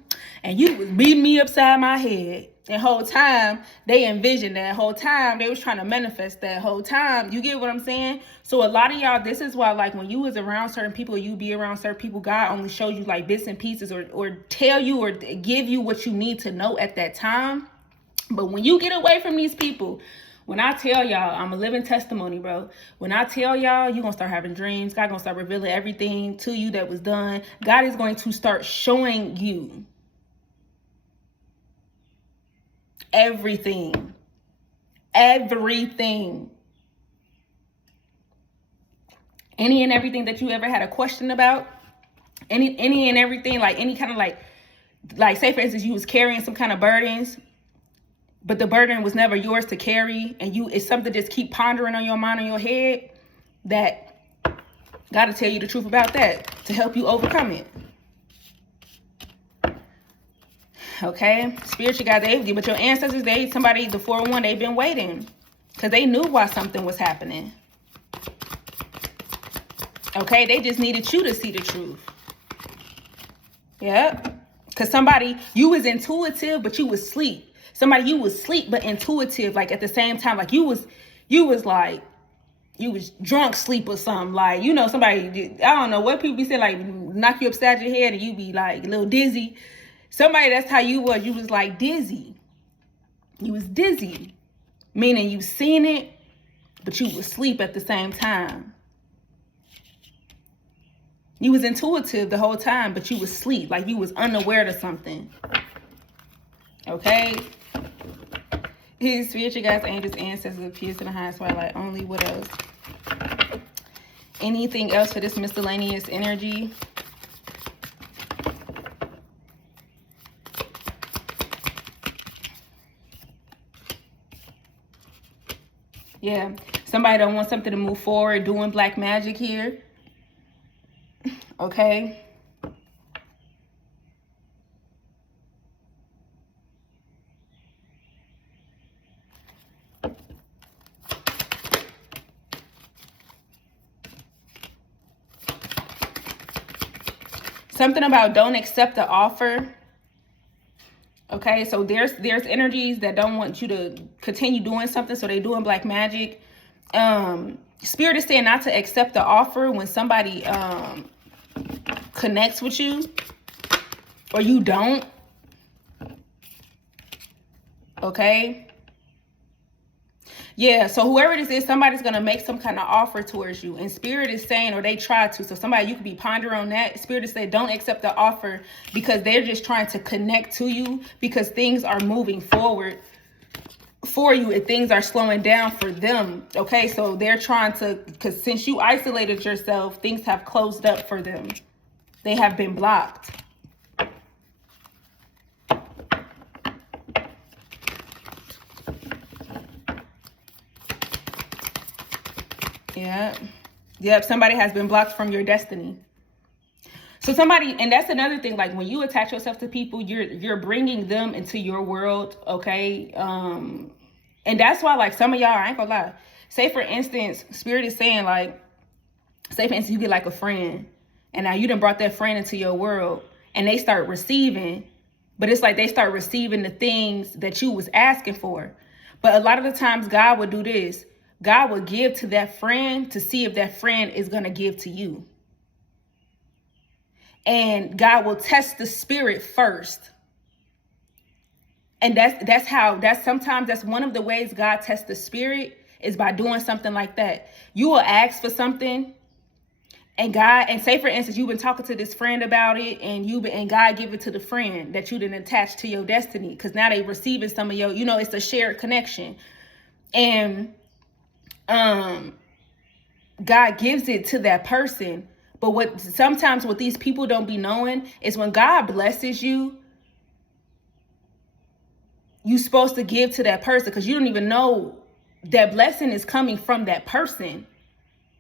and you was beating me upside my head. The whole time they envisioned that whole time they was trying to manifest that whole time. You get what I'm saying? So a lot of y'all, this is why, like, when you was around certain people, you be around certain people, God only shows you like bits and pieces, or tell you or give you what you need to know at that time. But when you get away from these people, when I tell y'all, I'm a living testimony, bro. When I tell y'all, you're going to start having dreams. God going to start revealing everything to you that was done. God is going to start showing you everything. Everything. Any and everything that you ever had a question about. Any and everything, like any kind of like say for instance, you was carrying some kind of burdens, but the burden was never yours to carry, and it's something just keep pondering on your mind, on your head, that God to tell you the truth about that to help you overcome it. Okay, spiritual guys, but your ancestors, the 401, they've been waiting because they knew why something was happening. Okay, they just needed you to see the truth. Yep, because you was intuitive, but you was asleep. You was asleep but intuitive, like at the same time, like you was drunk sleep or something. Like, you know, somebody, I don't know what people be saying, like knock you upside your head and you be like a little dizzy. Somebody, that's how you was. You was like dizzy. You was dizzy, meaning you seen it, but you was asleep at the same time. You was intuitive the whole time, but you was asleep, like you was unaware of something. Okay? His spiritual guides, angels, ancestors, appears in the high twilight only. What else? Anything else for this miscellaneous energy? Yeah. Somebody don't want something to move forward, doing black magic here. Okay. Something about don't accept the offer. Okay, so there's energies that don't want you to continue doing something, so they're doing black magic. Spirit is saying not to accept the offer when somebody connects with you, or you don't. Okay. Yeah, so whoever this is, somebody's going to make some kind of offer towards you. And Spirit is saying, or they try to. So somebody, you could be pondering on that. Spirit is saying, don't accept the offer because they're just trying to connect to you because things are moving forward for you and things are slowing down for them. Okay, so they're trying to, because since you isolated yourself, things have closed up for them. They have been blocked. Yeah. Yep. Somebody has been blocked from your destiny. So somebody, and that's another thing, like when you attach yourself to people, you're bringing them into your world. Okay. And that's why, like, some of y'all, I ain't gonna lie. Say for instance, Spirit is saying, like, say for instance, you get like a friend and now you done brought that friend into your world and they start receiving, but it's like they start receiving the things that you was asking for. But a lot of the times God would do this. God will give to that friend to see if that friend is going to give to you. And God will test the spirit first. And sometimes that's one of the ways God tests the spirit, is by doing something like that. You will ask for something and say for instance, you've been talking to this friend about it and God give it to the friend that you didn't attach to your destiny. Cause now they receiving some of your, it's a shared connection. And God gives it to that person. But sometimes what these people don't be knowing is when God blesses you, you're supposed to give to that person because you don't even know that blessing is coming from that person.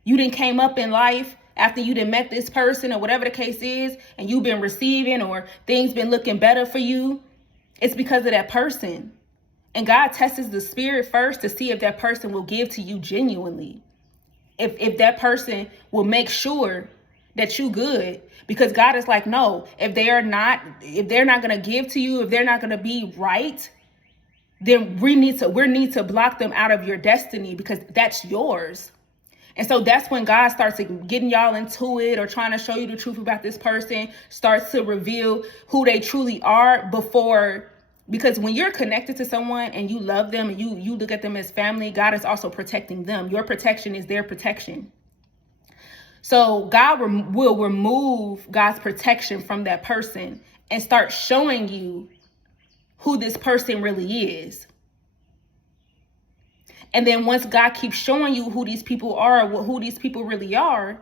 You didn't came up in life after you done met this person or whatever the case is, and you've been receiving or things been looking better for you. It's because of that person. And God tests the spirit first to see if that person will give to you genuinely. If that person will make sure that you good. Because God is like, no, if they're not going to give to you, if they're not going to be right, then we need to block them out of your destiny, because that's yours. And so that's when God starts getting y'all into it, or trying to show you the truth about this person, starts to reveal who they truly are before. Because when you're connected to someone and you love them and you look at them as family, God is also protecting them. Your protection is their protection. So God will remove God's protection from that person and start showing you who this person really is. And then once God keeps showing you who these people are, who these people really are,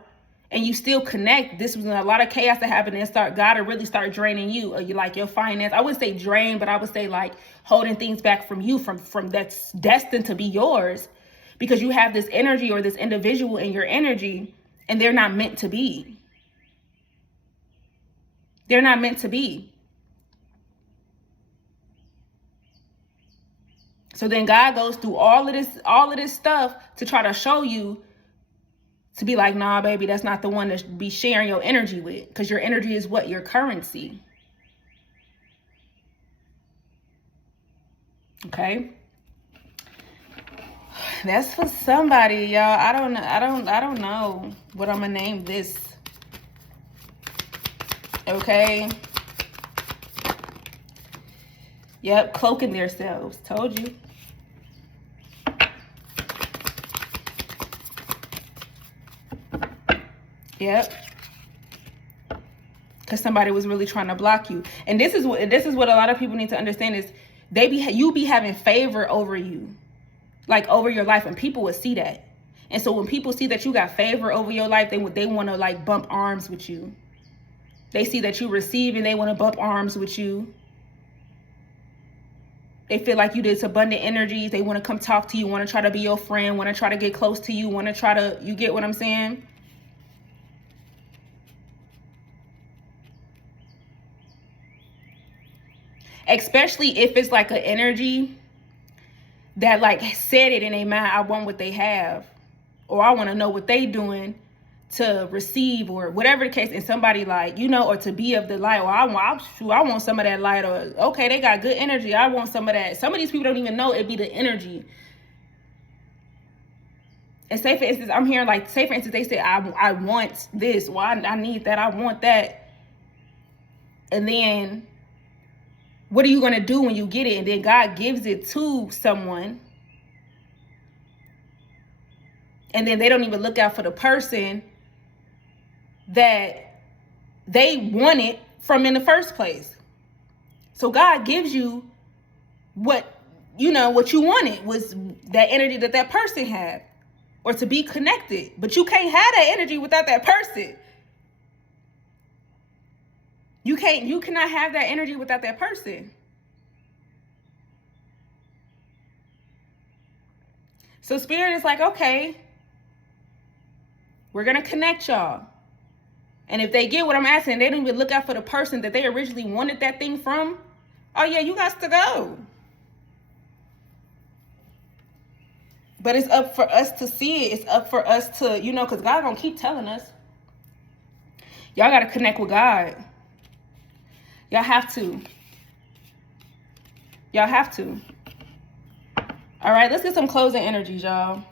and you still connect, this was a lot of chaos that happened, and God to really start draining you, or you like your finance. I wouldn't say drain, but I would say like holding things back from you, from that's destined to be yours, because you have this energy or this individual in your energy, and they're not meant to be. They're not meant to be. So then God goes through all of this stuff to try to show you, to be like, nah, baby, that's not the one to be sharing your energy with, because your energy is what? Your currency. Okay. That's for somebody, y'all. I don't know what I'm gonna name this. Okay. Yep, cloaking themselves. Told you. Yep. Because somebody was really trying to block you. And this is what a lot of people need to understand is you be having favor over you, like over your life, and people would see that. And so when people see that you got favor over your life, they want to like bump arms with you. They see that you receive and they want to bump arms with you. They feel like you did abundant energies. They want to come talk to you, want to try to be your friend, want to try to get close to you, you get what I'm saying? Especially if it's like an energy that like said it in their mind, I want what they have, or I want to know what they doing to receive, or whatever the case. And somebody like, or to be of the light, or I want some of that light, or okay, they got good energy, I want some of that. Some of these people don't even know it be the energy. And say for instance, I'm hearing like, say for instance, they say, I want this, well, I need that, I want that. And then what are you going to do when you get it? And then God gives it to someone. And then they don't even look out for the person that they wanted from in the first place. So God gives you what you wanted, was that energy that person had, or to be connected. But you can't have that energy without that person. You cannot have that energy without that person. So Spirit is like, okay, we're going to connect y'all. And if they get what I'm asking, they don't even look out for the person that they originally wanted that thing from. Oh yeah, you got to go. But it's up for us to see it. It's up for us to, because God gonna keep telling us. Y'all got to connect with God. Y'all have to. Y'all have to. All right, let's get some closing energies, y'all.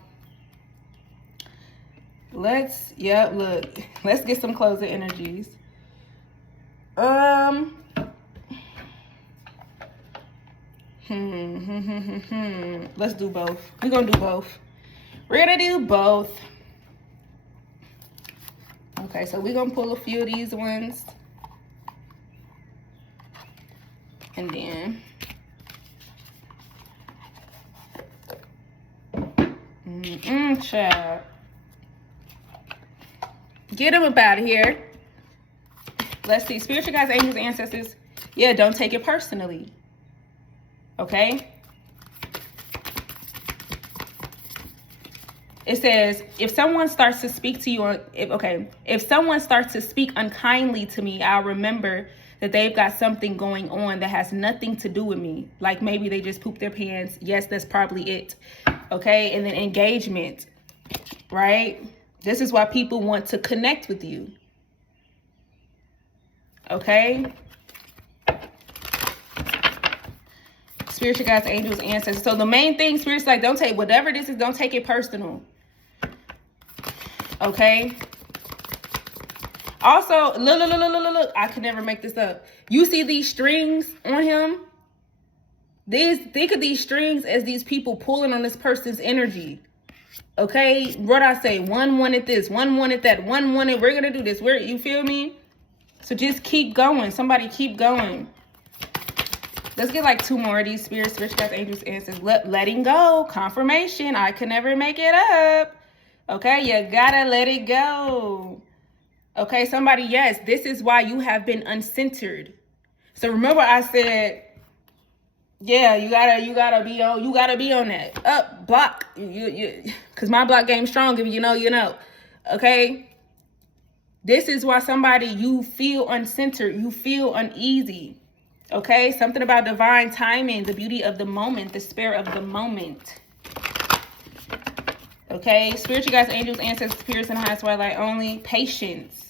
Let's get some closing energies. Let's do both. We're gonna do both. Okay, so we're gonna pull a few of these ones. And then child. Get them up out of here. Let's see. Spiritual guides, angels, ancestors. Yeah, don't take it personally. Okay? It says, if someone starts to speak to you, if someone starts to speak unkindly to me, I'll remember that they've got something going on that has nothing to do with me. Like maybe they just pooped their pants. Yes, that's probably it. Okay, and then engagement, right? This is why people want to connect with you. Okay? Spiritual guides, angels, ancestors. So the main thing, spirits like, don't take whatever this is, don't take it personal. Okay? Also, look, I could never make this up. You see these strings on him? Think of these strings as these people pulling on this person's energy. Okay? What I say? One wanted this, one wanted that, one wanted, we're gonna do this. You feel me? So just keep going. Somebody keep going. Let's get like 2 more of these spirits, spiritual guides, angels, ancestors. Letting go, confirmation. I can never make it up. Okay, you gotta let it go. Okay, somebody, yes, this is why you have been uncentered. So remember I said, yeah, you gotta be on that. Block. Cause my block game strong. If you know, you know. Okay. This is why somebody, you feel uncentered, you feel uneasy. Okay, something about divine timing, the beauty of the moment, the spirit of the moment. Okay, spiritual guides, angels, ancestors, spirits in the highest twilight only. Patience.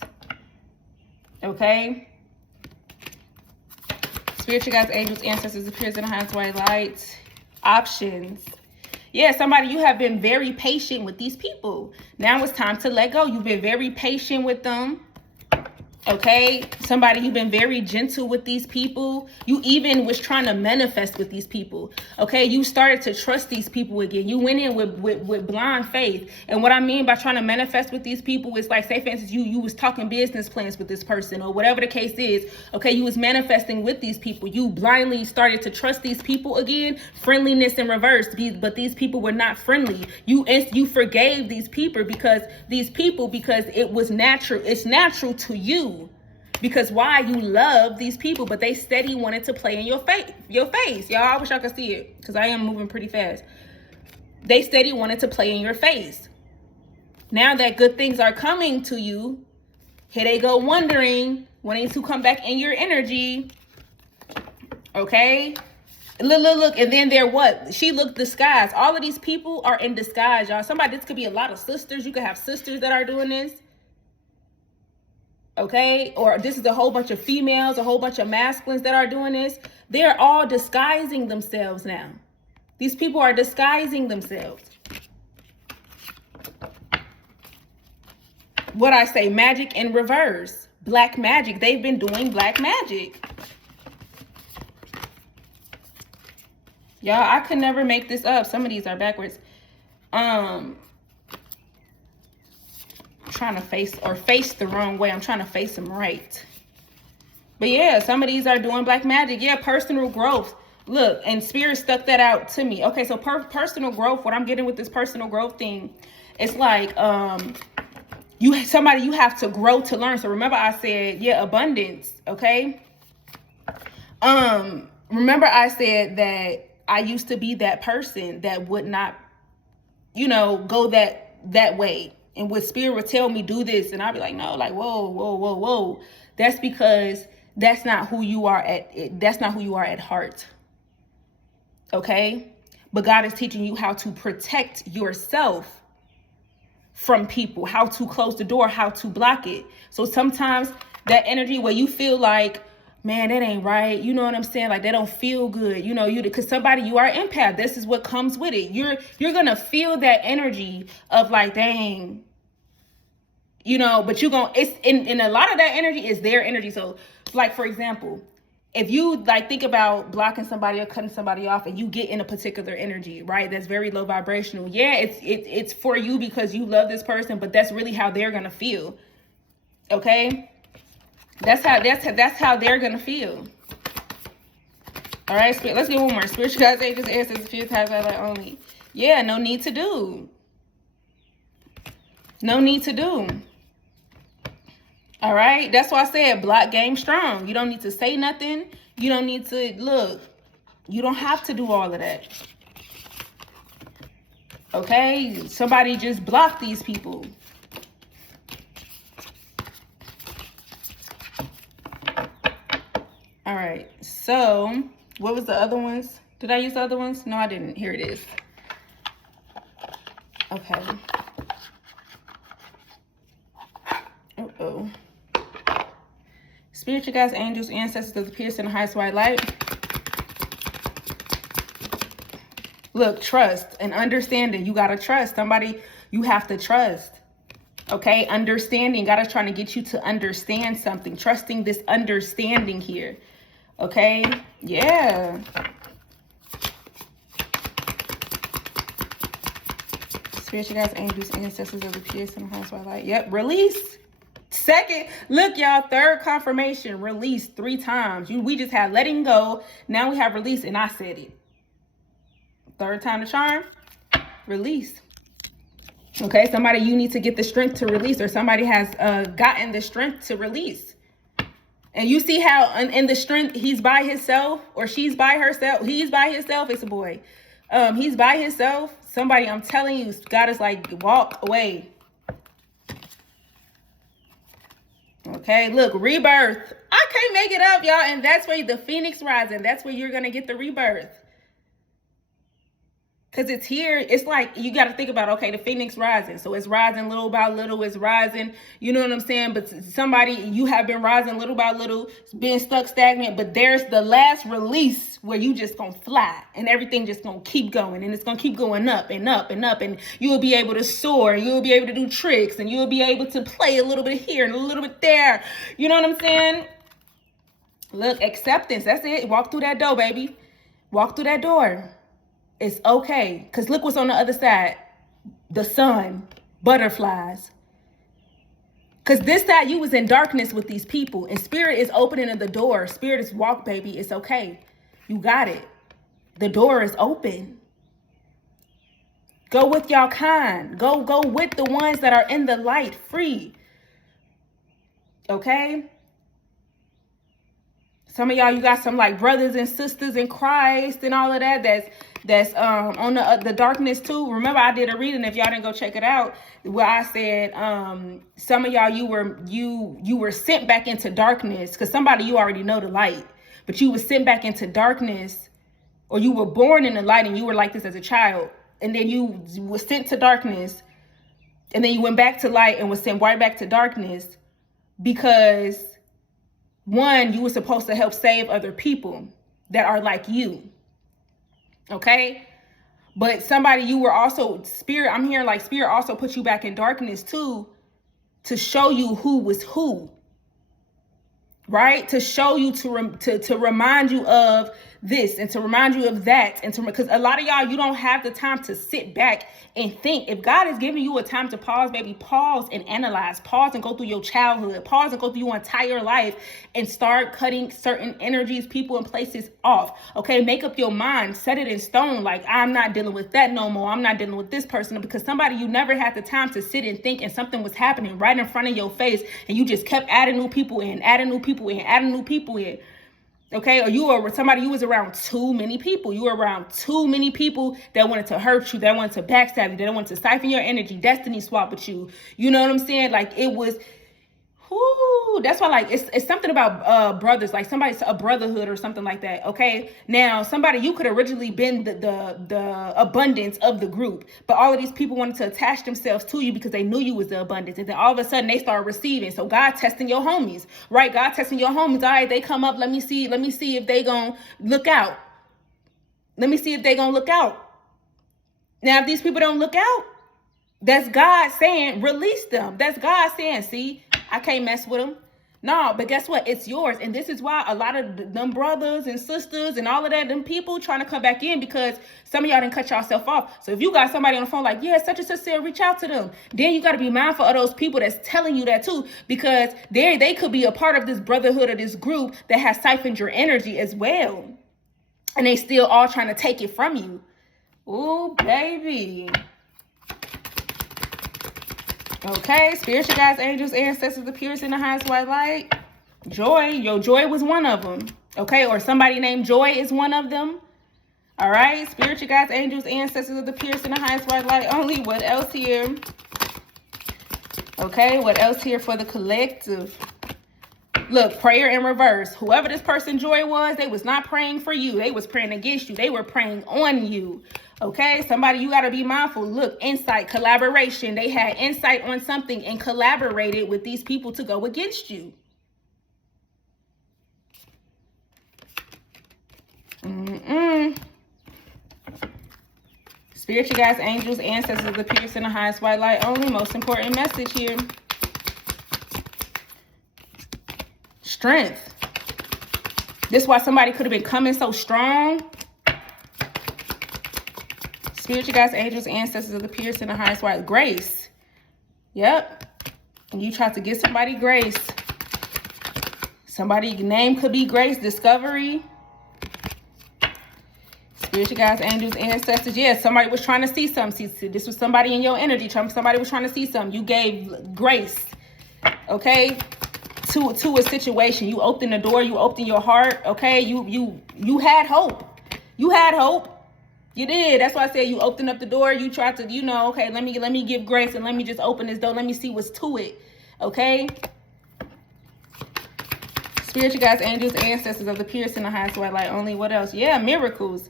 Okay. Spiritual guides, angels, ancestors, spirits in the highest twilight. Options. Yeah, somebody, you have been very patient with these people. Now it's time to let go. You've been very patient with them. Okay, somebody, you've been very gentle with these people. You even was trying to manifest with these people. Okay, you started to trust these people again. You went in with blind faith. And what I mean by trying to manifest with these people is like, say for instance, you was talking business plans with this person or whatever the case is. Okay, you was manifesting with these people. You blindly started to trust these people again. Friendliness in reverse, but these people were not friendly. You forgave these people because it was natural. It's natural to you. Because why? You love these people, but they steady wanted to play in your face. Y'all, I wish I could see it because I am moving pretty fast. They steady wanted to play in your face. Now that good things are coming to you, here they go wondering, wanting to come back in your energy. Okay? Look, and then they're what? She looked disguised. All of these people are in disguise, y'all. This could be a lot of sisters. You could have sisters that are doing this. Okay, or this is a whole bunch of females, a whole bunch of masculines that are doing this. They're all disguising themselves now. These people are disguising themselves. What I say, magic in reverse, black magic. They've been doing black magic. Y'all, I could never make this up. Some of these are backwards. Trying to face the wrong way. I'm trying to face them right. But yeah, some of these are doing black magic. Yeah, personal growth. Look, and spirit stuck that out to me. Okay, so personal growth, what I'm getting with this personal growth thing, it's like you have to grow to learn. So remember I said, yeah, abundance, okay? Remember I said that I used to be that person that would not, go that way. And what spirit would tell me, do this. And I'd be like, no, like, whoa. That's because that's not who you are at heart. Okay? But God is teaching you how to protect yourself from people, how to close the door, how to block it. So sometimes that energy where you feel like, man, that ain't right. You know what I'm saying? Like, they don't feel good. Because somebody, you are empath. This is what comes with it. You're going to feel that energy of like, dang, but it's in a lot of that energy is their energy. So like, for example, if you like think about blocking somebody or cutting somebody off and you get in a particular energy, right? That's very low vibrational. Yeah, it's for you because you love this person, but that's really how they're going to feel. Okay? That's how they're gonna feel. All right, let's get one more. Spiritual guides, angels, ancestors, spirits, high light only. Yeah, no need to do. No need to do. All right, that's why I said block game strong. You don't need to say nothing. You don't need to look. You don't have to do all of that. Okay, somebody just block these people. All right. So what was the other ones? Did I use the other ones? No, I didn't. Here it is. Okay. Uh-oh. Spiritual guides, angels, ancestors of the pierced in the highest white light. Look, trust and understanding. You got to trust somebody. You have to trust. Okay. Understanding. God is trying to get you to understand something. Trusting this understanding here. Okay. Yeah. Spiritual guides, angels, ancestors of the pierced in the highest white light. Yep. Release. Second, look, y'all, third confirmation, release 3 times. We just had letting go. Now we have release, and I said it. Third time the charm, release. Okay, somebody, you need to get the strength to release, or somebody has gotten the strength to release. And you see how in the strength, he's by himself, or she's by herself. He's by himself. It's a boy. He's by himself. Somebody, I'm telling you, God is like, walk away. Okay, look, rebirth. I can't make it up, y'all. And that's where the phoenix rising. That's where you're going to get the rebirth. Because it's here. It's like you got to think about, okay, the phoenix rising. So it's rising little by little. It's rising. You know what I'm saying? But somebody, you have been rising little by little, being stuck stagnant. But there's the last release where you just going to fly. And everything just going to keep going. And it's going to keep going up and up and up. And you will be able to soar. And you will be able to do tricks. And you will be able to play a little bit here and a little bit there. You know what I'm saying? Look, acceptance. That's it. Walk through that door, baby. Walk through that door. It's okay. Because look what's on the other side. The sun. Butterflies. Because this side, you was in darkness with these people. And spirit is opening the door. Spirit is walk, baby. It's okay. You got it. The door is open. Go with y'all kind. Go with the ones that are in the light. Free. Okay? Some of y'all, you got some like brothers and sisters in Christ and all of that. That's on the darkness too. Remember, I did a reading, if y'all didn't go check it out, where I said some of y'all, you were sent back into darkness, because somebody, you already know the light, but you were sent back into darkness, or you were born in the light and you were like this as a child, and then you were sent to darkness, and then you went back to light and was sent right back to darkness, because one, you were supposed to help save other people that are like you. Okay, but somebody, you were also spirit. I'm hearing like spirit also put you back in darkness too, to show you who was who, right? To show you, to remind you of this and to remind you of that, and because a lot of y'all, you don't have the time to sit back and think. If God is giving you a time to pause, baby, pause and analyze. Pause and go through your childhood. Pause and go through your entire life and start cutting certain energies, people, and places off. Okay, make up your mind. Set it in stone. Like, I'm not dealing with that no more. I'm not dealing with this person, because somebody, you never had the time to sit and think, and something was happening right in front of your face, and you just kept adding new people in, adding new people in, adding new people in. Okay, or you were somebody, you was around too many people. You were around too many people that wanted to hurt you, that wanted to backstab you, that wanted to siphon your energy, destiny swap with you. You know what I'm saying? Like, it was, whoo, that's why, like, it's something about brothers, like somebody's a brotherhood or something like that. Okay, now somebody, you could originally been the abundance of the group, but all of these people wanted to attach themselves to you because they knew you was the abundance, and then all of a sudden they started receiving. So God testing your homies, right? God testing your homies. All right, they come up. Let me see if they gonna look out. Let me see if they gonna look out. Now, if these people don't look out, that's God saying, release them. That's God saying, see, I can't mess with them. No, but guess what? It's yours. And this is why a lot of them brothers and sisters and all of that, them people trying to come back in, because some of y'all didn't cut yourself off. So if you got somebody on the phone like, yeah, such and such said, reach out to them. Then you got to be mindful of those people that's telling you that too, because they could be a part of this brotherhood or this group that has siphoned your energy as well. And they still all trying to take it from you. Ooh, baby. Okay, spiritual guides, angels, ancestors, appears in the highest white light. Joy, your joy was one of them. Okay, or somebody named Joy is one of them. All right, spiritual guides, angels, ancestors, appears in the highest white light only. What else here? Okay, what else here for the collective? Look, prayer in reverse. Whoever this person Joy was, they was not praying for you. They was praying against you. They were praying on you. Okay, somebody, you got to be mindful. Look, insight, collaboration. They had insight on something and collaborated with these people to go against you. Spiritual guides, angels, ancestors, appears in the highest white light only. Most important message here. Strength. This is why somebody could have been coming so strong. Spiritual guides, angels, ancestors, appears in the highest white. Grace. Yep. And you try to give somebody grace. Somebody's name could be Grace. Discovery. Spiritual guides, angels, ancestors. Yeah, somebody was trying to see something. See, this was somebody in your energy. Somebody was trying to see something. You gave grace, okay, to a situation. You opened the door. You opened your heart, okay. You had hope. You had hope. You did. That's why I said you opened up the door. You tried to, you know, okay, let me give grace and let me just open this door. Let me see what's to it, okay. Spiritual guides, angels, ancestors of the piercing the highest white light only. What else? Yeah, miracles.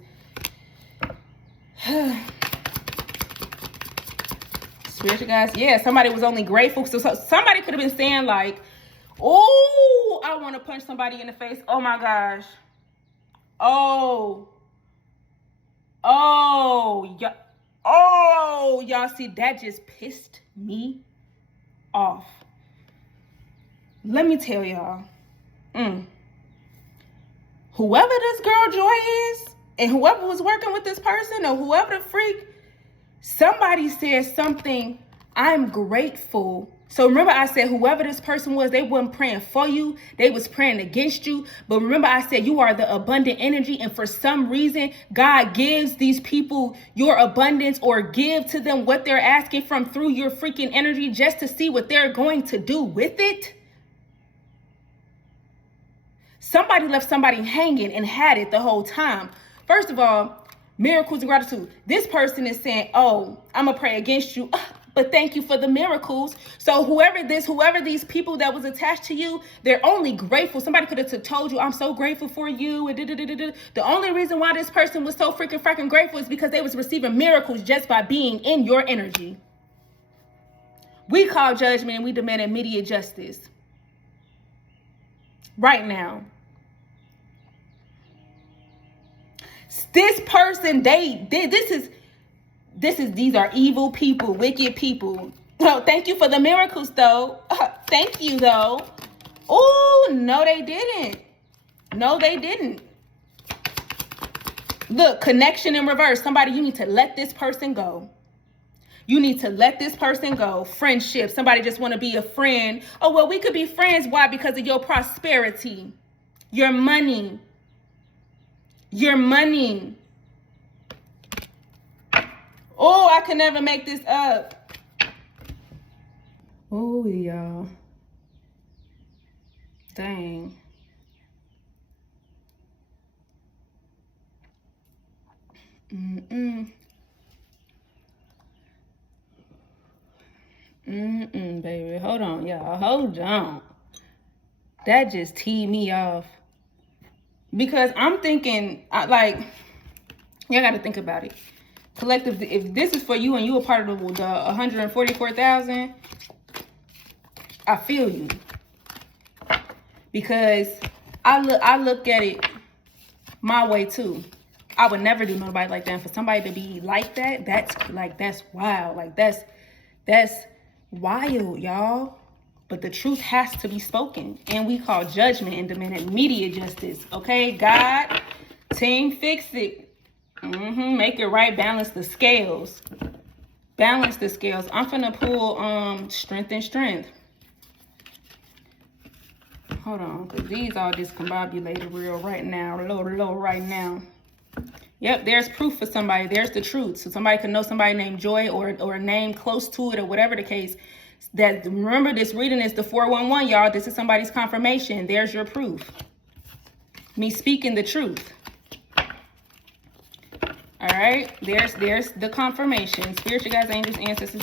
Spiritual guys, yeah, somebody was only grateful. So somebody could have been saying like, oh, I want to punch somebody in the face. Oh my gosh. Y'all see, that just pissed me off. Let me tell y'all. Whoever this girl Joy is, and whoever was working with this person, or whoever the freak, somebody said something, I'm grateful. So remember I said whoever this person was, they weren't praying for you. They was praying against you. But remember I said you are the abundant energy. And for some reason, God gives these people your abundance, or give to them what they're asking from through your freaking energy, just to see what they're going to do with it. Somebody left somebody hanging and had it the whole time. First of all, miracles and gratitude. This person is saying, oh, I'm going to pray against you, but thank you for the miracles. So whoever these people that was attached to you, they're only grateful. Somebody could have told you, I'm so grateful for you. The only reason why this person was so freaking grateful is because they was receiving miracles just by being in your energy. We call judgment and we demand immediate justice. Right now. This person, these are evil people, wicked people. Oh, thank you for the miracles, though. Thank you, though. Oh, no, they didn't. No, they didn't. Look, connection in reverse. Somebody, you need to let this person go. You need to let this person go. Friendship. Somebody just want to be a friend. Oh, well, we could be friends. Why? Because of your prosperity, your money. Your money. Oh, I can never make this up. Oh, y'all. Dang. Baby. Hold on, y'all. Hold on. That just teed me off. Because I'm thinking, like, y'all got to think about it. Collective, if this is for you and you a part of the 144,000, I feel you. Because I look at it my way too. I would never do nobody like that. And for somebody to be like that, that's wild. Like that's wild, y'all. But the truth has to be spoken. And we call judgment and demand immediate justice. Okay, God, team, fix it. Make it right. Balance the scales. Balance the scales. I'm finna pull strength and strength. Hold on, because these all discombobulated real right now. Low right now. Yep, there's proof for somebody. There's the truth. So somebody can know somebody named Joy or a name close to it or whatever the case. That, remember, this reading is the 411, y'all. This is somebody's confirmation. There's your proof. Me speaking the truth. All right, there's the confirmation. Spiritual guides, angels, ancestors.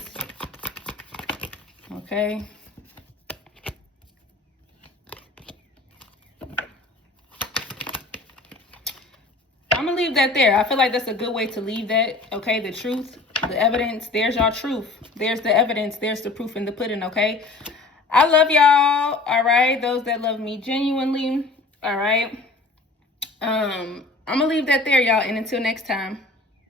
Okay. gonna leave that there. I feel like that's a good way to leave that. Okay, the truth, the evidence. There's y'all truth. There's the evidence. There's the proof in the pudding. Okay, I love y'all. All right, those that love me genuinely. All right. I'm gonna leave that there, y'all, and until next time.